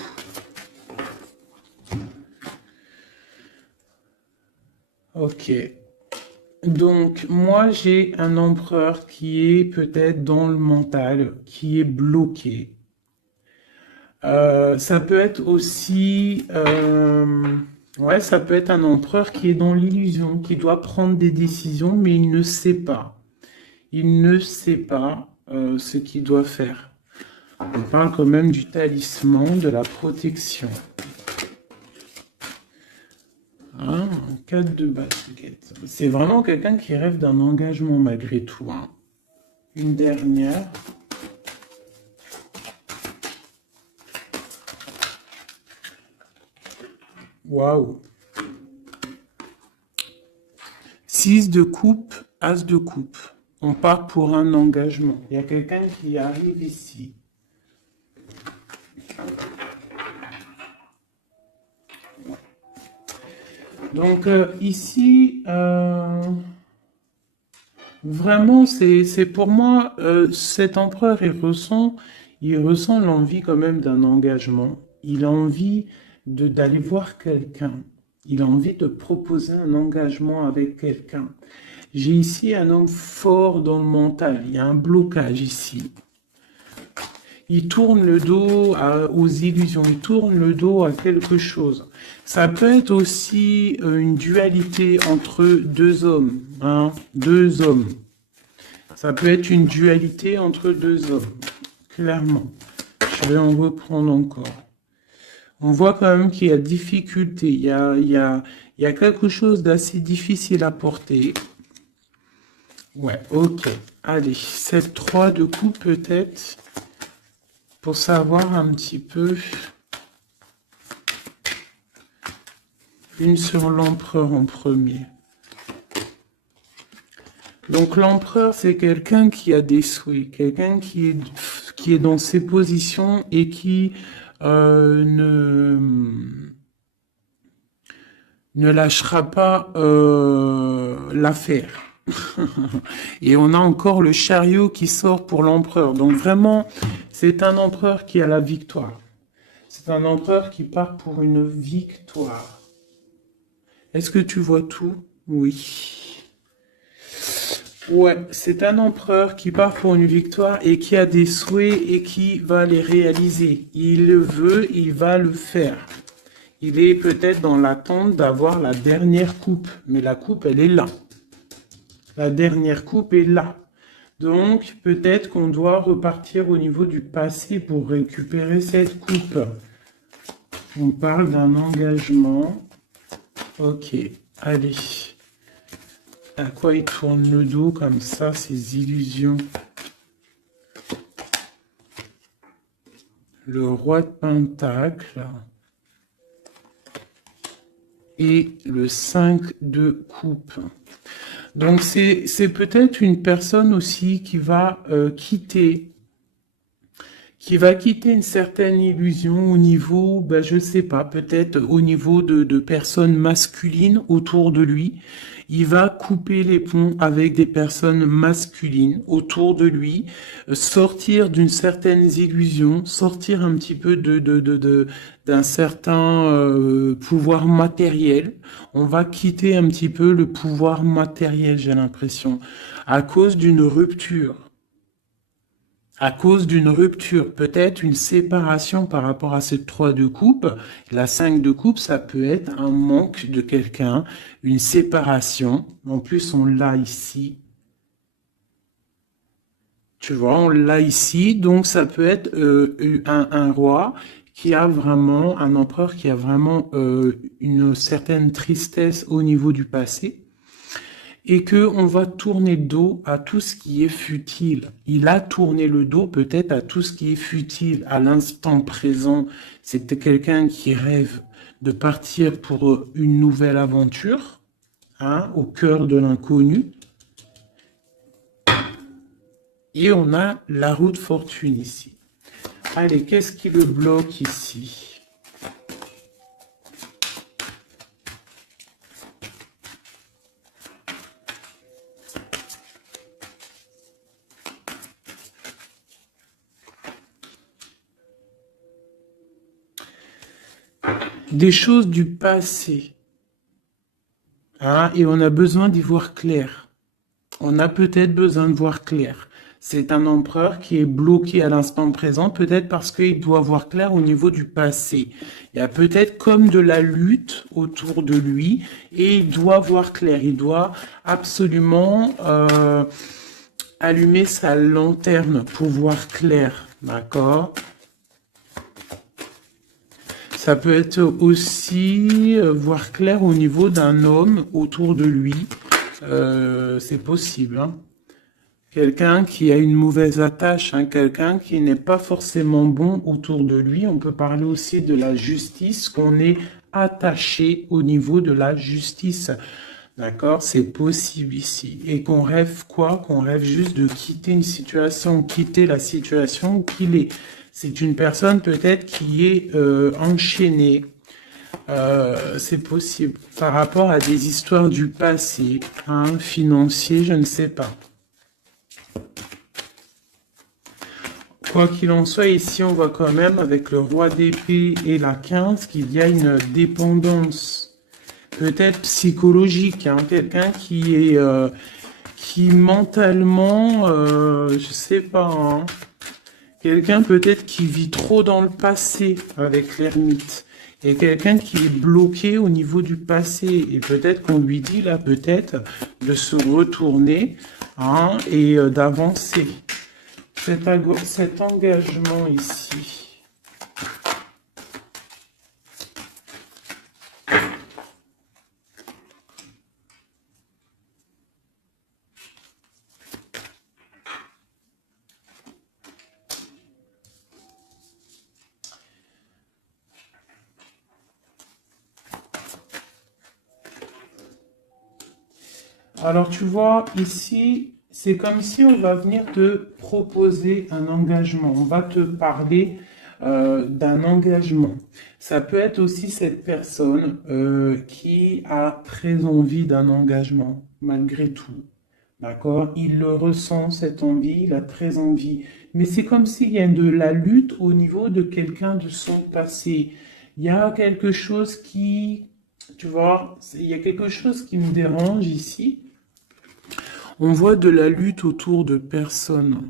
Ok. Donc, moi, j'ai un empereur qui est peut-être dans le mental, qui est bloqué. Ça peut être aussi, ouais, ça peut être un empereur qui est dans l'illusion, qui doit prendre des décisions, mais il ne sait pas. Il ne sait pas ce qu'il doit faire. On parle quand même du talisman, de la protection. Hein, 4 de basket. C'est vraiment quelqu'un qui rêve d'un engagement malgré tout. Hein. Une dernière. Waouh. 6 de coupe, as de coupe. On part pour un engagement. Il y a quelqu'un qui arrive ici. Donc ici, vraiment, c'est pour moi, cet empereur, il ressent l'envie quand même d'un engagement. Il a envie d'aller voir quelqu'un. Il a envie de proposer un engagement avec quelqu'un. J'ai ici un homme fort dans le mental. Il y a un blocage ici. Il tourne le dos aux illusions, il tourne le dos à quelque chose. Ça peut être aussi une dualité entre deux hommes, hein, deux hommes. Ça peut être une dualité entre deux hommes, clairement. Je vais en reprendre encore. On voit quand même qu'il y a difficulté, il y a quelque chose d'assez difficile à porter. Ouais, ok. Allez, cette 3 de coupe peut-être, pour savoir un petit peu. Une sur l'empereur en premier. Donc l'empereur, c'est quelqu'un qui a des souhaits, quelqu'un qui est dans ses positions et qui ne lâchera pas l'affaire. Et on a encore le chariot qui sort pour l'empereur. Donc vraiment, c'est un empereur qui a la victoire. C'est un empereur qui part pour une victoire. Est-ce que tu vois tout? Oui. Ouais, c'est un empereur qui part pour une victoire et qui a des souhaits et qui va les réaliser. Il le veut, il va le faire. Il est peut-être dans l'attente d'avoir la dernière coupe, mais la coupe, elle est là. La dernière coupe est là. Donc, peut-être qu'on doit repartir au niveau du passé pour récupérer cette coupe. On parle d'un engagement. Ok, allez. À quoi il tourne le dos comme ça, ces illusions? Le roi de Pentacle. Et le 5 de coupe. Donc c'est peut-être une personne aussi qui va quitter une certaine illusion au niveau, ben, je sais pas, peut-être au niveau de personnes masculines autour de lui. Il va couper les ponts avec des personnes masculines autour de lui, sortir d'une certaine illusion, sortir un petit peu d'un certain pouvoir matériel. On va quitter un petit peu le pouvoir matériel, j'ai l'impression, à cause d'une rupture. À cause d'une rupture, peut-être une séparation par rapport à cette 3 de coupe. La 5 de coupe, ça peut être un manque de quelqu'un, une séparation. En plus, on l'a ici. Tu vois, on l'a ici. Donc, ça peut être un roi qui a vraiment, un empereur qui a vraiment une certaine tristesse au niveau du passé. Et que on va tourner le dos à tout ce qui est futile. Il a tourné le dos peut-être à tout ce qui est futile à l'instant présent. C'était quelqu'un qui rêve de partir pour une nouvelle aventure, hein, au cœur de l'inconnu. Et on a la roue de fortune ici. Allez, qu'est-ce qui le bloque ici? Des choses du passé. Hein, et on a besoin d'y voir clair. On a peut-être besoin de voir clair. C'est un empereur qui est bloqué à l'instant présent, peut-être parce qu'il doit voir clair au niveau du passé. Il y a peut-être comme de la lutte autour de lui et il doit voir clair. Il doit absolument allumer sa lanterne pour voir clair. D'accord ? Ça peut être aussi voir clair au niveau d'un homme autour de lui. C'est possible. Hein. Quelqu'un qui a une mauvaise attache, hein, quelqu'un qui n'est pas forcément bon autour de lui. On peut parler aussi de la justice, qu'on est attaché au niveau de la justice. D'accord? C'est possible ici. Et qu'on rêve quoi? Qu'on rêve juste de quitter une situation, quitter la situation qu'il est. C'est une personne peut-être qui est enchaînée. C'est possible. Par rapport à des histoires du passé, hein, financier, je ne sais pas. Quoi qu'il en soit, ici, on voit quand même, avec le roi d'épée et la 15, qu'il y a une dépendance, peut-être psychologique, hein, quelqu'un qui est, qui mentalement, je sais pas, hein, Quelqu'un peut-être qui vit trop dans le passé avec l'ermite. Et quelqu'un qui est bloqué au niveau du passé. Et peut-être qu'on lui dit là, peut-être, de se retourner hein, et d'avancer. Cet engagement ici. Alors tu vois, ici, c'est comme si on va venir te proposer un engagement. On va te parler d'un engagement. Ça peut être aussi cette personne qui a très envie d'un engagement, malgré tout. D'accord? Il le ressent, cette envie, il a très envie. Mais c'est comme s'il y a de la lutte au niveau de quelqu'un de son passé. Il y a quelque chose qui, tu vois, il y a quelque chose qui me dérange ici. On voit de la lutte autour de personnes,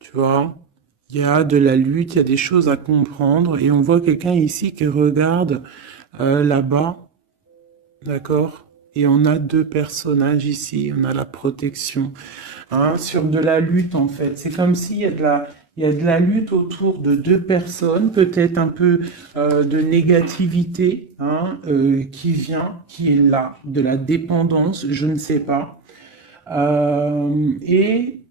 tu vois. Il y a de la lutte, il y a des choses à comprendre. Et on voit quelqu'un ici qui regarde là-bas, d'accord? Et on a deux personnages ici, on a la protection, hein, sur de la lutte en fait. C'est comme s'il y a il y a de la lutte autour de deux personnes, peut-être un peu de négativité hein, qui vient, qui est là, de la dépendance, je ne sais pas. Et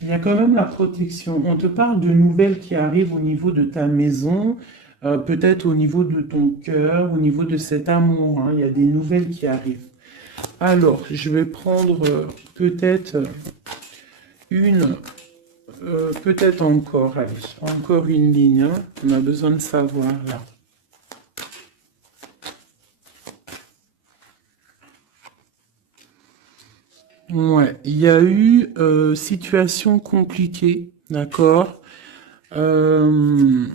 il y a quand même la protection. On te parle de nouvelles qui arrivent au niveau de ta maison, peut-être au niveau de ton cœur, au niveau de cet amour. Hein. Il y a des nouvelles qui arrivent. Alors, je vais prendre peut-être une, peut-être encore, allez, encore une ligne. Hein. On a besoin de savoir là. Ouais, il y a eu situation compliquée, d'accord? Euh,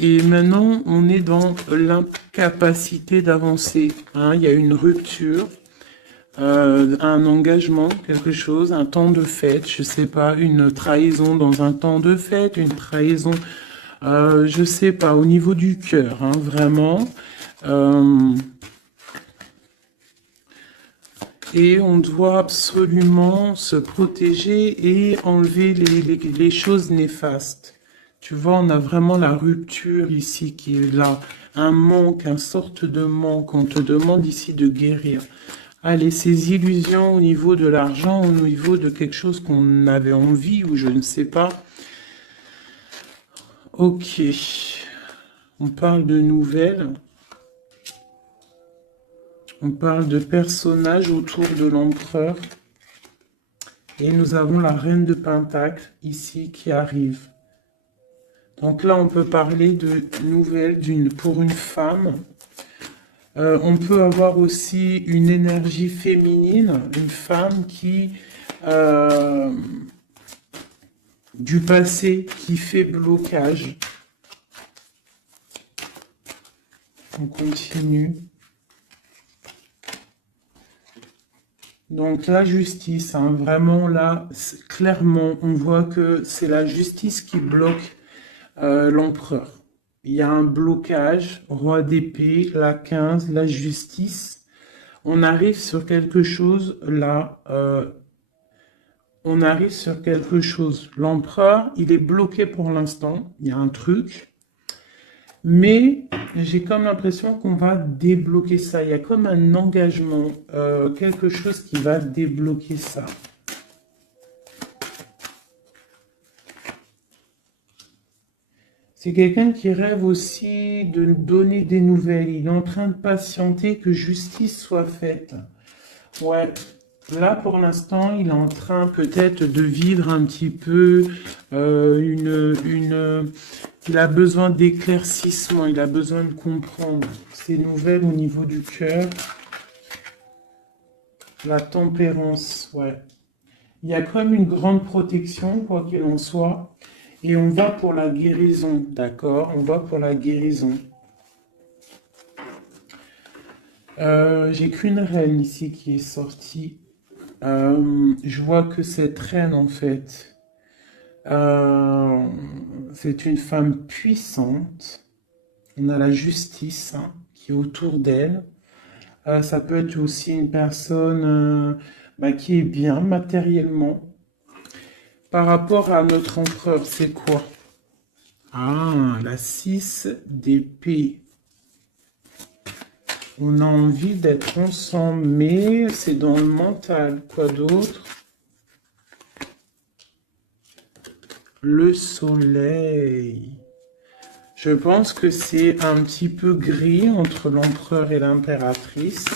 et maintenant, on est dans l'incapacité d'avancer. Hein. Il y a une rupture, un engagement, quelque chose, un temps de fête, je sais pas, une trahison dans un temps de fête, une trahison, je sais pas, au niveau du cœur, hein, vraiment. Euh, Et on doit absolument se protéger et enlever les choses néfastes. Tu vois, on a vraiment la rupture ici qui est là. Un manque, une sorte de manque. On te demande ici de guérir. Allez, ces illusions au niveau de l'argent, au niveau de quelque chose qu'on avait envie ou je ne sais pas. Ok. On parle de nouvelles. On parle de personnages autour de l'empereur. Et nous avons la reine de Pentacle ici qui arrive. Donc là, on peut parler de nouvelles pour une femme. On peut avoir aussi une énergie féminine, une femme qui du passé qui fait blocage. On continue. Donc la justice, hein, vraiment là, clairement, on voit que c'est la justice qui bloque l'empereur. Il y a un blocage, roi d'épée, la 15, la justice. On arrive sur quelque chose là, on arrive sur quelque chose. L'empereur, il est bloqué pour l'instant, il y a un truc. Mais j'ai comme l'impression qu'on va débloquer ça. Il y a comme un engagement, quelque chose qui va débloquer ça. C'est quelqu'un qui rêve aussi de donner des nouvelles. Il est en train de patienter que justice soit faite. Ouais. Là, pour l'instant, il est en train peut-être de vivre un petit peu il a besoin d'éclaircissement, il a besoin de comprendre ces nouvelles au niveau du cœur. La tempérance, ouais. Il y a comme une grande protection, quoi qu'il en soit. Et on va pour la guérison, d'accord? On va pour la guérison. J'ai qu'une reine ici qui est sortie. Je vois que cette reine, en fait, Euh, c'est une femme puissante. On a la justice hein, qui est autour d'elle. Ça peut être aussi une personne qui est bien matériellement. Par rapport à notre empereur, c'est quoi? Ah, la 6 d'épée. On a envie d'être ensemble, mais c'est dans le mental. Quoi d'autre? Le soleil. Je pense que c'est un petit peu gris entre l'empereur et l'impératrice,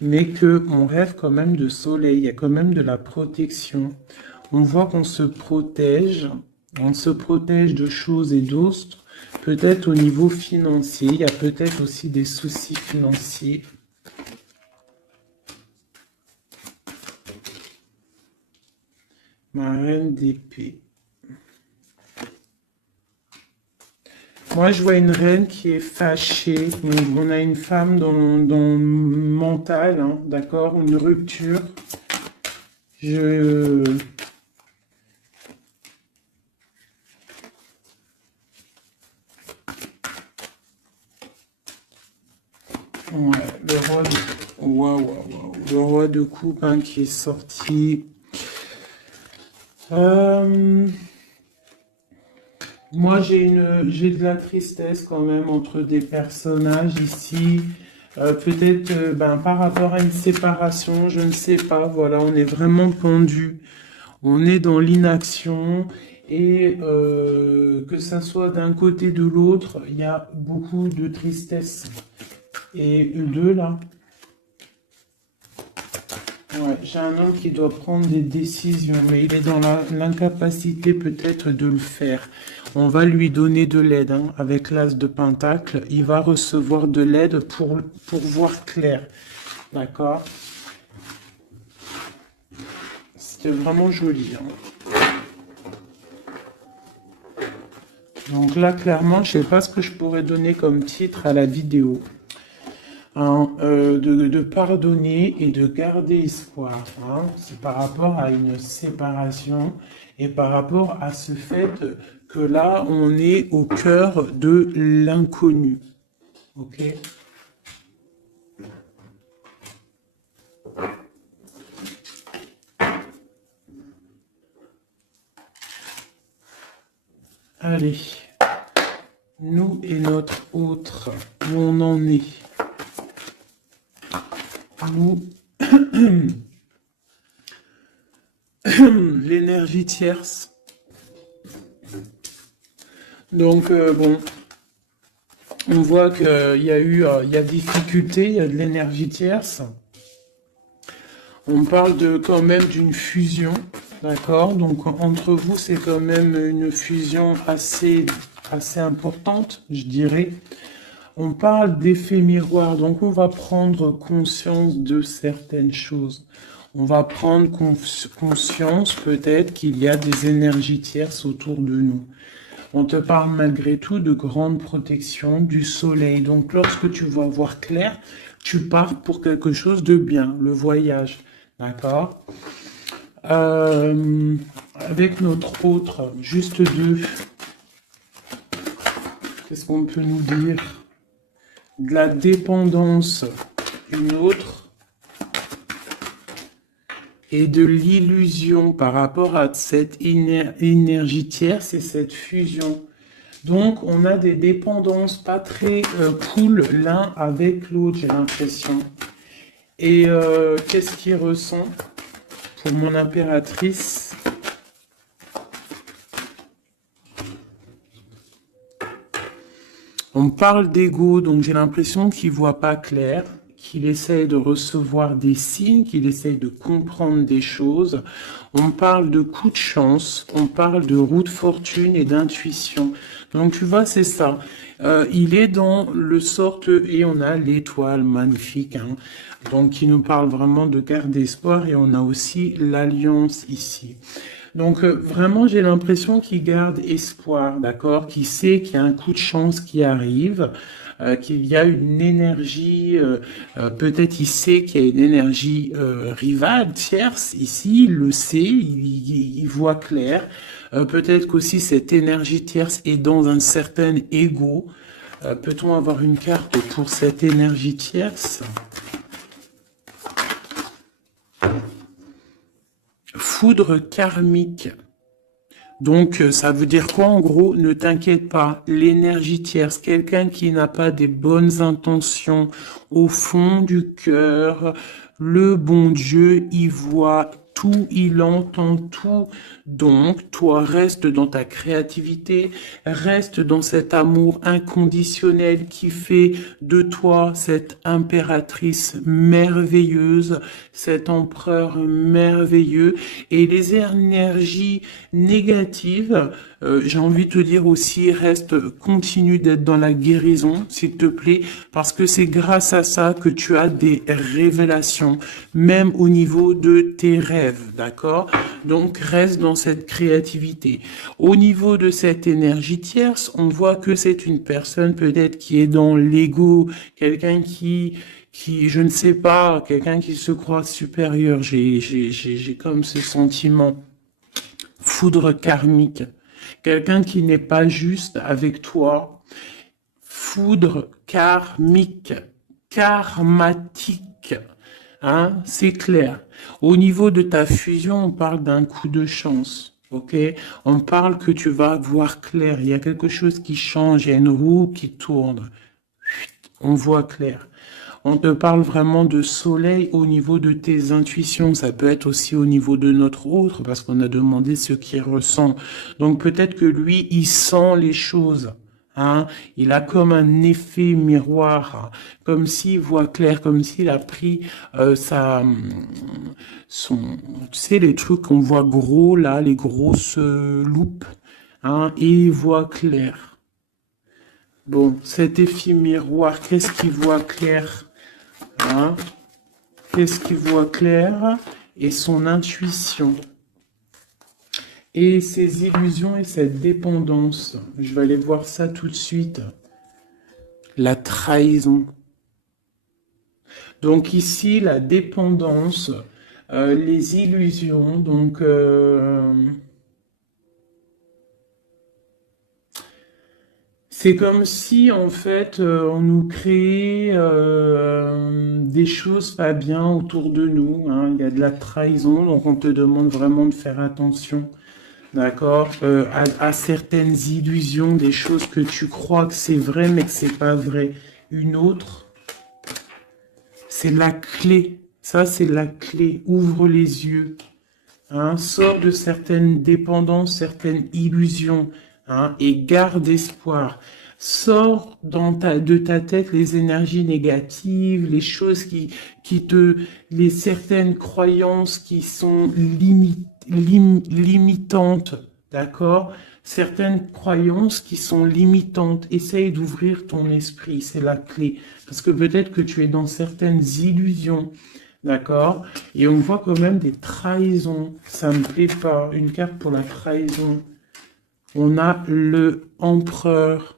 mais qu'on rêve quand même de soleil. Il y a quand même de la protection. On voit qu'on se protège. On se protège de choses et d'autres. Peut-être au niveau financier, il y a peut-être aussi des soucis financiers. Ma reine d'épée. Moi, je vois une reine qui est fâchée. Donc, on a une femme dans le mental, hein, d'accord? Une rupture. Ouais, le roi de coupe hein, qui est sorti. Moi, j'ai de la tristesse quand même entre des personnages ici. Peut-être par rapport à une séparation, je ne sais pas. Voilà, on est vraiment pendu. On est dans l'inaction. Et que ça soit d'un côté ou de l'autre, il y a beaucoup de tristesse. Et deux là. Ouais, j'ai un homme qui doit prendre des décisions, mais il est dans l'incapacité peut-être de le faire. On va lui donner de l'aide hein, avec l'as de Pentacle. Il va recevoir de l'aide pour voir clair. D'accord? C'était vraiment joli. Hein. Donc là, clairement, je ne sais pas ce que je pourrais donner comme titre à la vidéo. Hein, de pardonner et de garder espoir. Hein. C'est par rapport à une séparation et par rapport à ce fait que là, on est au cœur de l'inconnu. Ok? Allez. Nous et notre autre, où on en est. Nous, l'énergie tierce. Donc, bon, on voit qu'il y a difficulté, il y a de l'énergie tierce. On parle quand même d'une fusion, d'accord? Donc, entre vous, c'est quand même une fusion assez importante, je dirais. On parle d'effet miroir, donc on va prendre conscience de certaines choses. On va prendre conscience peut-être qu'il y a des énergies tierces autour de nous. On te parle malgré tout de grande protection du soleil. Donc lorsque tu vas voir clair, tu pars pour quelque chose de bien, le voyage. D'accord? Avec notre autre, juste deux. Qu'est-ce qu'on peut nous dire? De la dépendance, une autre, et de l'illusion par rapport à cette énergie tierce et cette fusion. Donc, on a des dépendances pas très cool l'un avec l'autre, j'ai l'impression. Et qu'est-ce qu'il ressent pour mon impératrice? On parle d'ego, donc j'ai l'impression qu'il voit pas clair, qu'il essaye de recevoir des signes, qu'il essaye de comprendre des choses. On parle de coup de chance, on parle de roue de fortune et d'intuition. Donc tu vois, c'est ça. Il est dans le sorte, et on a l'étoile magnifique, hein, donc qui nous parle vraiment de garder espoir, et on a aussi l'alliance ici. Donc vraiment, j'ai l'impression qu'il garde espoir, d'accord, qu'il sait qu'il y a un coup de chance qui arrive, qu'il y a une énergie, peut-être il sait qu'il y a une énergie rivale, tierce, ici, il le sait, il voit clair. Peut-être qu'aussi cette énergie tierce est dans un certain ego. Peut-on avoir une carte pour cette énergie tierce? Foudre karmique. Donc, ça veut dire quoi en gros? Ne t'inquiète pas, l'énergie tierce, quelqu'un qui n'a pas des bonnes intentions au fond du cœur, le bon Dieu, il voit tout, il entend tout. Donc, toi, reste dans ta créativité, reste dans cet amour inconditionnel qui fait de toi cette impératrice merveilleuse, cet empereur merveilleux. Et les énergies négatives, j'ai envie de te dire aussi, continue d'être dans la guérison, s'il te plaît, parce que c'est grâce à ça que tu as des révélations, même au niveau de tes rêves, d'accord? Donc, reste dans cette créativité. Au niveau de cette énergie tierce, on voit que c'est une personne peut-être qui est dans l'ego, quelqu'un qui, je ne sais pas, quelqu'un qui se croit supérieur. J'ai comme ce sentiment. Foudre karmique. Quelqu'un qui n'est pas juste avec toi. Foudre karmique. Karmatique. Hein, c'est clair. Au niveau de ta fusion, on parle d'un coup de chance. Ok? On parle que tu vas voir clair. Il y a quelque chose qui change. Il y a une roue qui tourne. On voit clair. On te parle vraiment de soleil au niveau de tes intuitions. Ça peut être aussi au niveau de notre autre, parce qu'on a demandé ce qu'il ressent. Donc peut-être que lui, il sent les choses. Hein, il a comme un effet miroir, comme s'il voit clair, comme s'il a pris tu sais, les trucs qu'on voit gros là, les grosses loupes, hein, et il voit clair. Bon, cet effet miroir, qu'est-ce qu'il voit clair? Hein? Qu'est-ce qu'il voit clair? Et son intuition. Et ses illusions et cette dépendance. Je vais aller voir ça tout de suite. La trahison. Donc ici, la dépendance, les illusions, donc... c'est comme si, en fait, on nous créait des choses pas bien autour de nous. Hein. Il y a de la trahison, donc on te demande vraiment de faire attention. D'accord, à certaines illusions, des choses que tu crois que c'est vrai, mais que c'est pas vrai. Une autre, c'est la clé. Ça, c'est la clé. Ouvre les yeux. Hein, sors de certaines dépendances, certaines illusions. Hein, et garde espoir. Sors de ta tête les énergies négatives, les choses les certaines croyances qui sont limitantes, d'accord? Certaines croyances qui sont limitantes. Essaye d'ouvrir ton esprit, c'est la clé. Parce que peut-être que tu es dans certaines illusions, d'accord? Et on voit quand même des trahisons. Ça me plaît pas. Une carte pour la trahison. On a le empereur.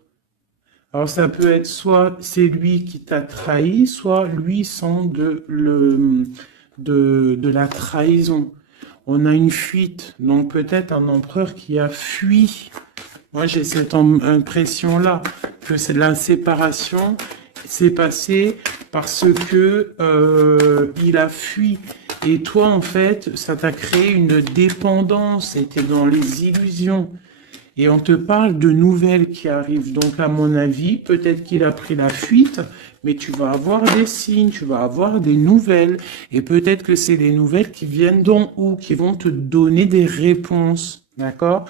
Alors ça peut être soit c'est lui qui t'a trahi, soit lui sent de la trahison. On a une fuite, donc peut-être un empereur qui a fui. Moi j'ai cette impression-là, que c'est la séparation s'est passée parce que il a fui. Et toi en fait, ça t'a créé une dépendance, c'était dans les illusions. Et on te parle de nouvelles qui arrivent. Donc, à mon avis, peut-être qu'il a pris la fuite, mais tu vas avoir des signes, tu vas avoir des nouvelles. Et peut-être que c'est des nouvelles qui viennent d'en haut, qui vont te donner des réponses. D'accord?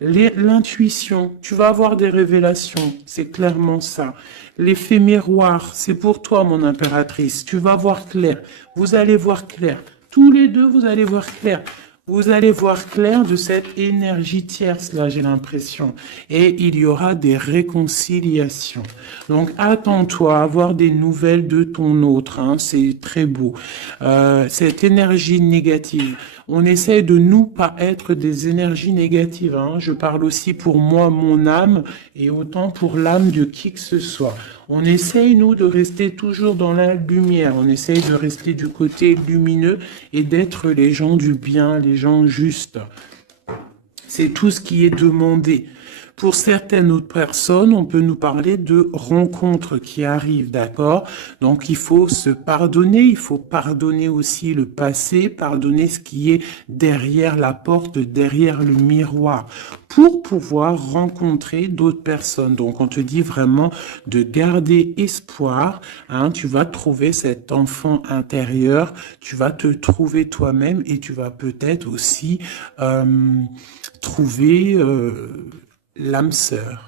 L'intuition, tu vas avoir des révélations. C'est clairement ça. L'effet miroir, c'est pour toi, mon impératrice. Tu vas voir clair. Vous allez voir clair. Tous les deux, vous allez voir clair. Vous allez voir clair de cette énergie tierce, là, j'ai l'impression. Et il y aura des réconciliations. Donc, attends-toi à avoir des nouvelles de ton autre. Hein, c'est très beau. Cette énergie négative. On essaie de nous pas être des énergies négatives. Hein. Je parle aussi pour moi, mon âme, et autant pour l'âme de qui que ce soit. On essaye, nous, de rester toujours dans la lumière. On essaye de rester du côté lumineux et d'être les gens du bien, les gens justes. C'est tout ce qui est demandé. Pour certaines autres personnes, on peut nous parler de rencontres qui arrivent, d'accord? Donc, il faut se pardonner, il faut pardonner aussi le passé, pardonner ce qui est derrière la porte, derrière le miroir, pour pouvoir rencontrer d'autres personnes. Donc, on te dit vraiment de garder espoir, hein, tu vas trouver cet enfant intérieur, tu vas te trouver toi-même et tu vas peut-être aussi trouver l'âme sœur.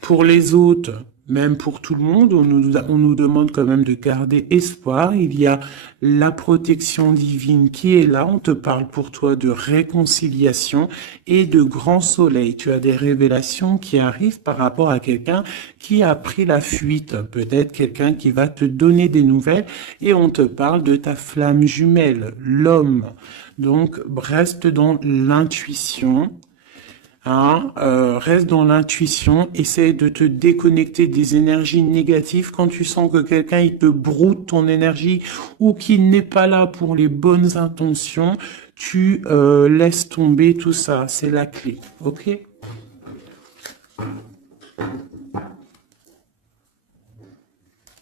Pour les autres, même pour tout le monde, on nous demande quand même de garder espoir. Il y a la protection divine qui est là. On te parle pour toi de réconciliation et de grand soleil. Tu as des révélations qui arrivent par rapport à quelqu'un qui a pris la fuite. Peut-être quelqu'un qui va te donner des nouvelles et on te parle de ta flamme jumelle, l'homme. Donc, reste dans l'intuition. Hein, reste dans l'intuition, essaie de te déconnecter des énergies négatives. Quand tu sens que quelqu'un il te broute ton énergie ou qu'il n'est pas là pour les bonnes intentions, tu laisses tomber tout ça. C'est la clé, ok?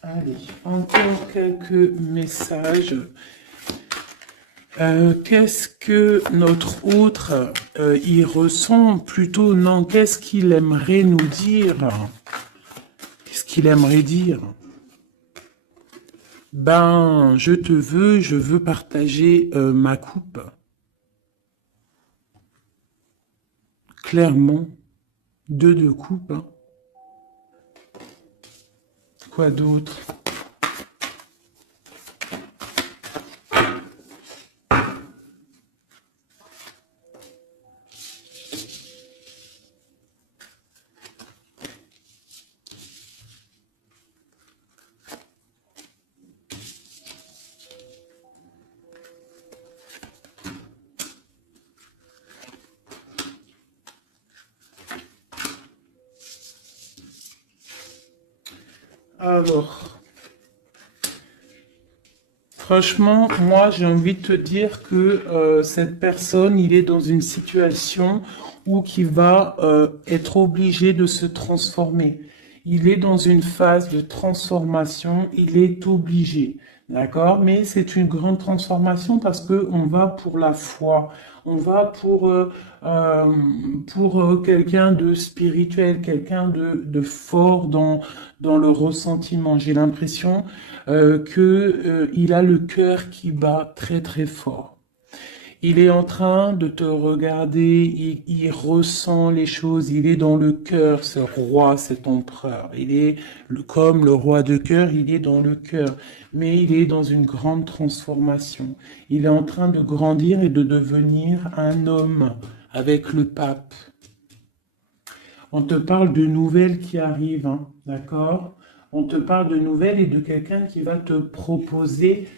Allez, encore quelques messages. Qu'est-ce que notre autre y ressent? Plutôt, non, qu'est-ce qu'il aimerait nous dire? Qu'est-ce qu'il aimerait dire? Ben, je veux partager ma coupe. Clairement, deux de coupe. Hein. Quoi d'autre? Alors, franchement, moi, j'ai envie de te dire que cette personne, il est dans une situation où il va être obligé de se transformer. Il est dans une phase de transformation, il est obligé, d'accord? Mais c'est une grande transformation parce que on va pour la foi, on va pour quelqu'un de spirituel, quelqu'un de fort dans le ressentiment. J'ai l'impression il a le cœur qui bat très très fort. Il est en train de te regarder, il ressent les choses, il est dans le cœur, ce roi, cet empereur. Il est comme le roi de cœur, il est dans le cœur, mais il est dans une grande transformation. Il est en train de grandir et de devenir un homme avec le pape. On te parle de nouvelles qui arrivent, hein, d'accord? On te parle de nouvelles et de quelqu'un qui va te proposer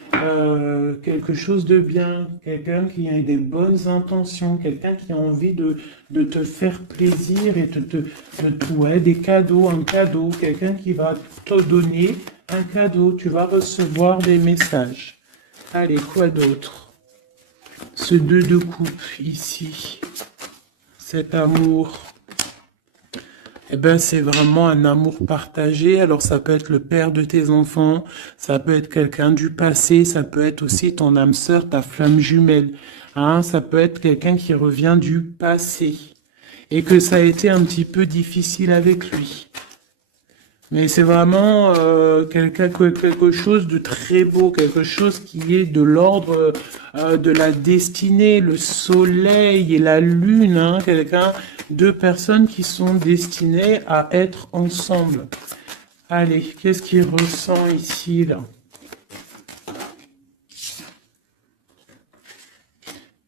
quelque chose de bien, quelqu'un qui a des bonnes intentions, quelqu'un qui a envie de te faire plaisir et ouais, des cadeaux, un cadeau, quelqu'un qui va te donner un cadeau, tu vas recevoir des messages. Allez, quoi d'autre? Ce 2 de coupe ici, cet amour. Eh ben, c'est vraiment un amour partagé. Alors, ça peut être le père de tes enfants, ça peut être quelqu'un du passé, ça peut être aussi ton âme sœur, ta flamme jumelle. Hein, ça peut être quelqu'un qui revient du passé et que ça a été un petit peu difficile avec lui. Mais c'est vraiment quelque chose de très beau, quelque chose qui est de l'ordre de la destinée, le soleil et la lune, hein, deux personnes qui sont destinées à être ensemble. Allez, qu'est-ce qu'il ressent ici, là?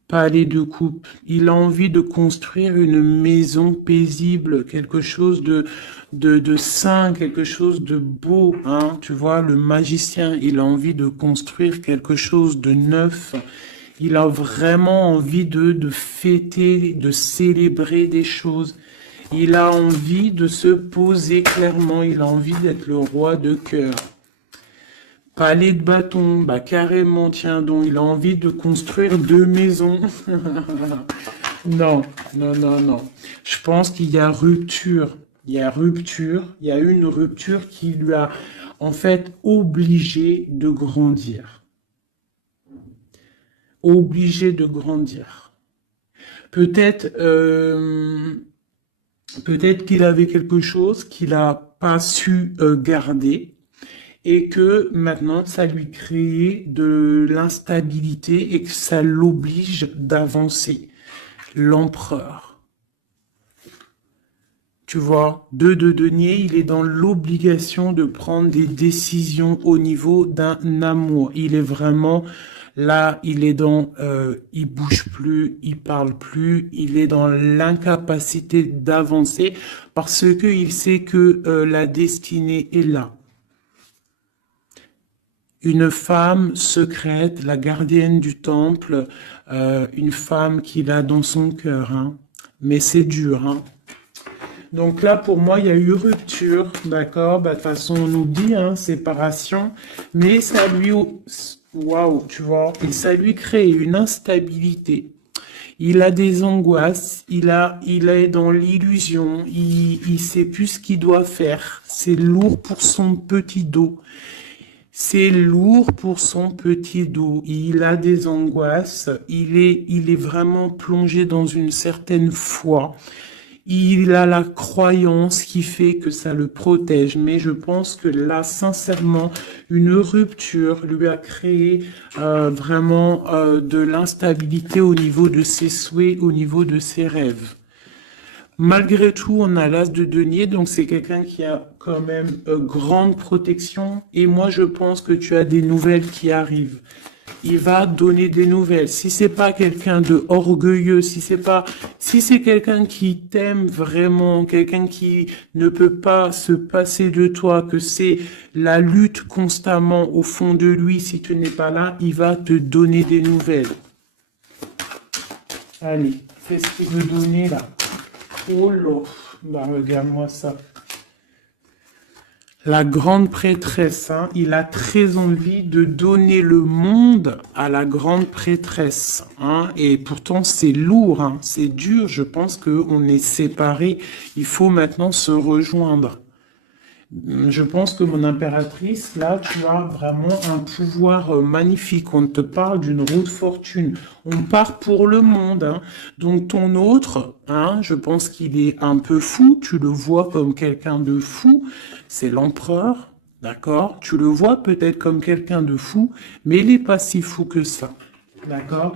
Palais de coupe. Il a envie de construire une maison paisible, quelque chose de sain, quelque chose de beau, hein. Tu vois, le magicien, il a envie de construire quelque chose de neuf. Il a vraiment envie de fêter, de célébrer des choses. Il a envie de se poser clairement. Il a envie d'être le roi de cœur. Palais de bâton, bah carrément, tiens donc, il a envie de construire 2 maisons. Non, non, non, non. Je pense qu'il y a rupture. Il y a rupture. Il y a une rupture qui lui a en fait obligé de grandir. Obligé de grandir. Peut-être peut-être qu'il avait quelque chose qu'il n'a pas su garder et que maintenant ça lui crée de l'instabilité et que ça l'oblige d'avancer. L'empereur. Tu vois, 2 de denier, il est dans l'obligation de prendre des décisions au niveau d'un amour. Il est vraiment là, il est dans, il bouge plus, il parle plus, il est dans l'incapacité d'avancer parce que il sait que la destinée est là. Une femme secrète, la gardienne du temple, une femme qu'il a dans son cœur, hein. Mais c'est dur, hein. Donc là, pour moi, il y a eu rupture, d'accord? Bah, de toute façon, on nous dit, hein, séparation, mais ça lui, waouh, tu vois, et ça lui crée une instabilité. Il a des angoisses, il est dans l'illusion, il sait plus ce qu'il doit faire. C'est lourd pour son petit dos. C'est lourd pour son petit dos. Il a des angoisses. Il est vraiment plongé dans une certaine foi. Il a la croyance qui fait que ça le protège. Mais je pense que là, sincèrement, une rupture lui a créé vraiment de l'instabilité au niveau de ses souhaits, au niveau de ses rêves. Malgré tout, on a l'as de denier, donc c'est quelqu'un qui a quand même grande protection. Et moi, je pense que tu as des nouvelles qui arrivent. Il va donner des nouvelles. Si c'est pas quelqu'un de orgueilleux, si c'est quelqu'un qui t'aime vraiment, quelqu'un qui ne peut pas se passer de toi, que c'est la lutte constamment au fond de lui, si tu n'es pas là, il va te donner des nouvelles. Allez, fais ce qu'il veut donner là. Oh là, bah regarde-moi ça. La grande prêtresse, hein, il a très envie de donner le monde à la grande prêtresse, hein, et pourtant c'est lourd, hein, c'est dur, je pense qu'on est séparés, il faut maintenant se rejoindre. Je pense que mon impératrice, là, tu as vraiment un pouvoir magnifique. On te parle d'une roue de fortune. On part pour le monde, hein. Donc ton autre, hein, je pense qu'il est un peu fou. Tu le vois comme quelqu'un de fou. C'est l'empereur, d'accord? Tu le vois peut-être comme quelqu'un de fou, mais il n'est pas si fou que ça, d'accord?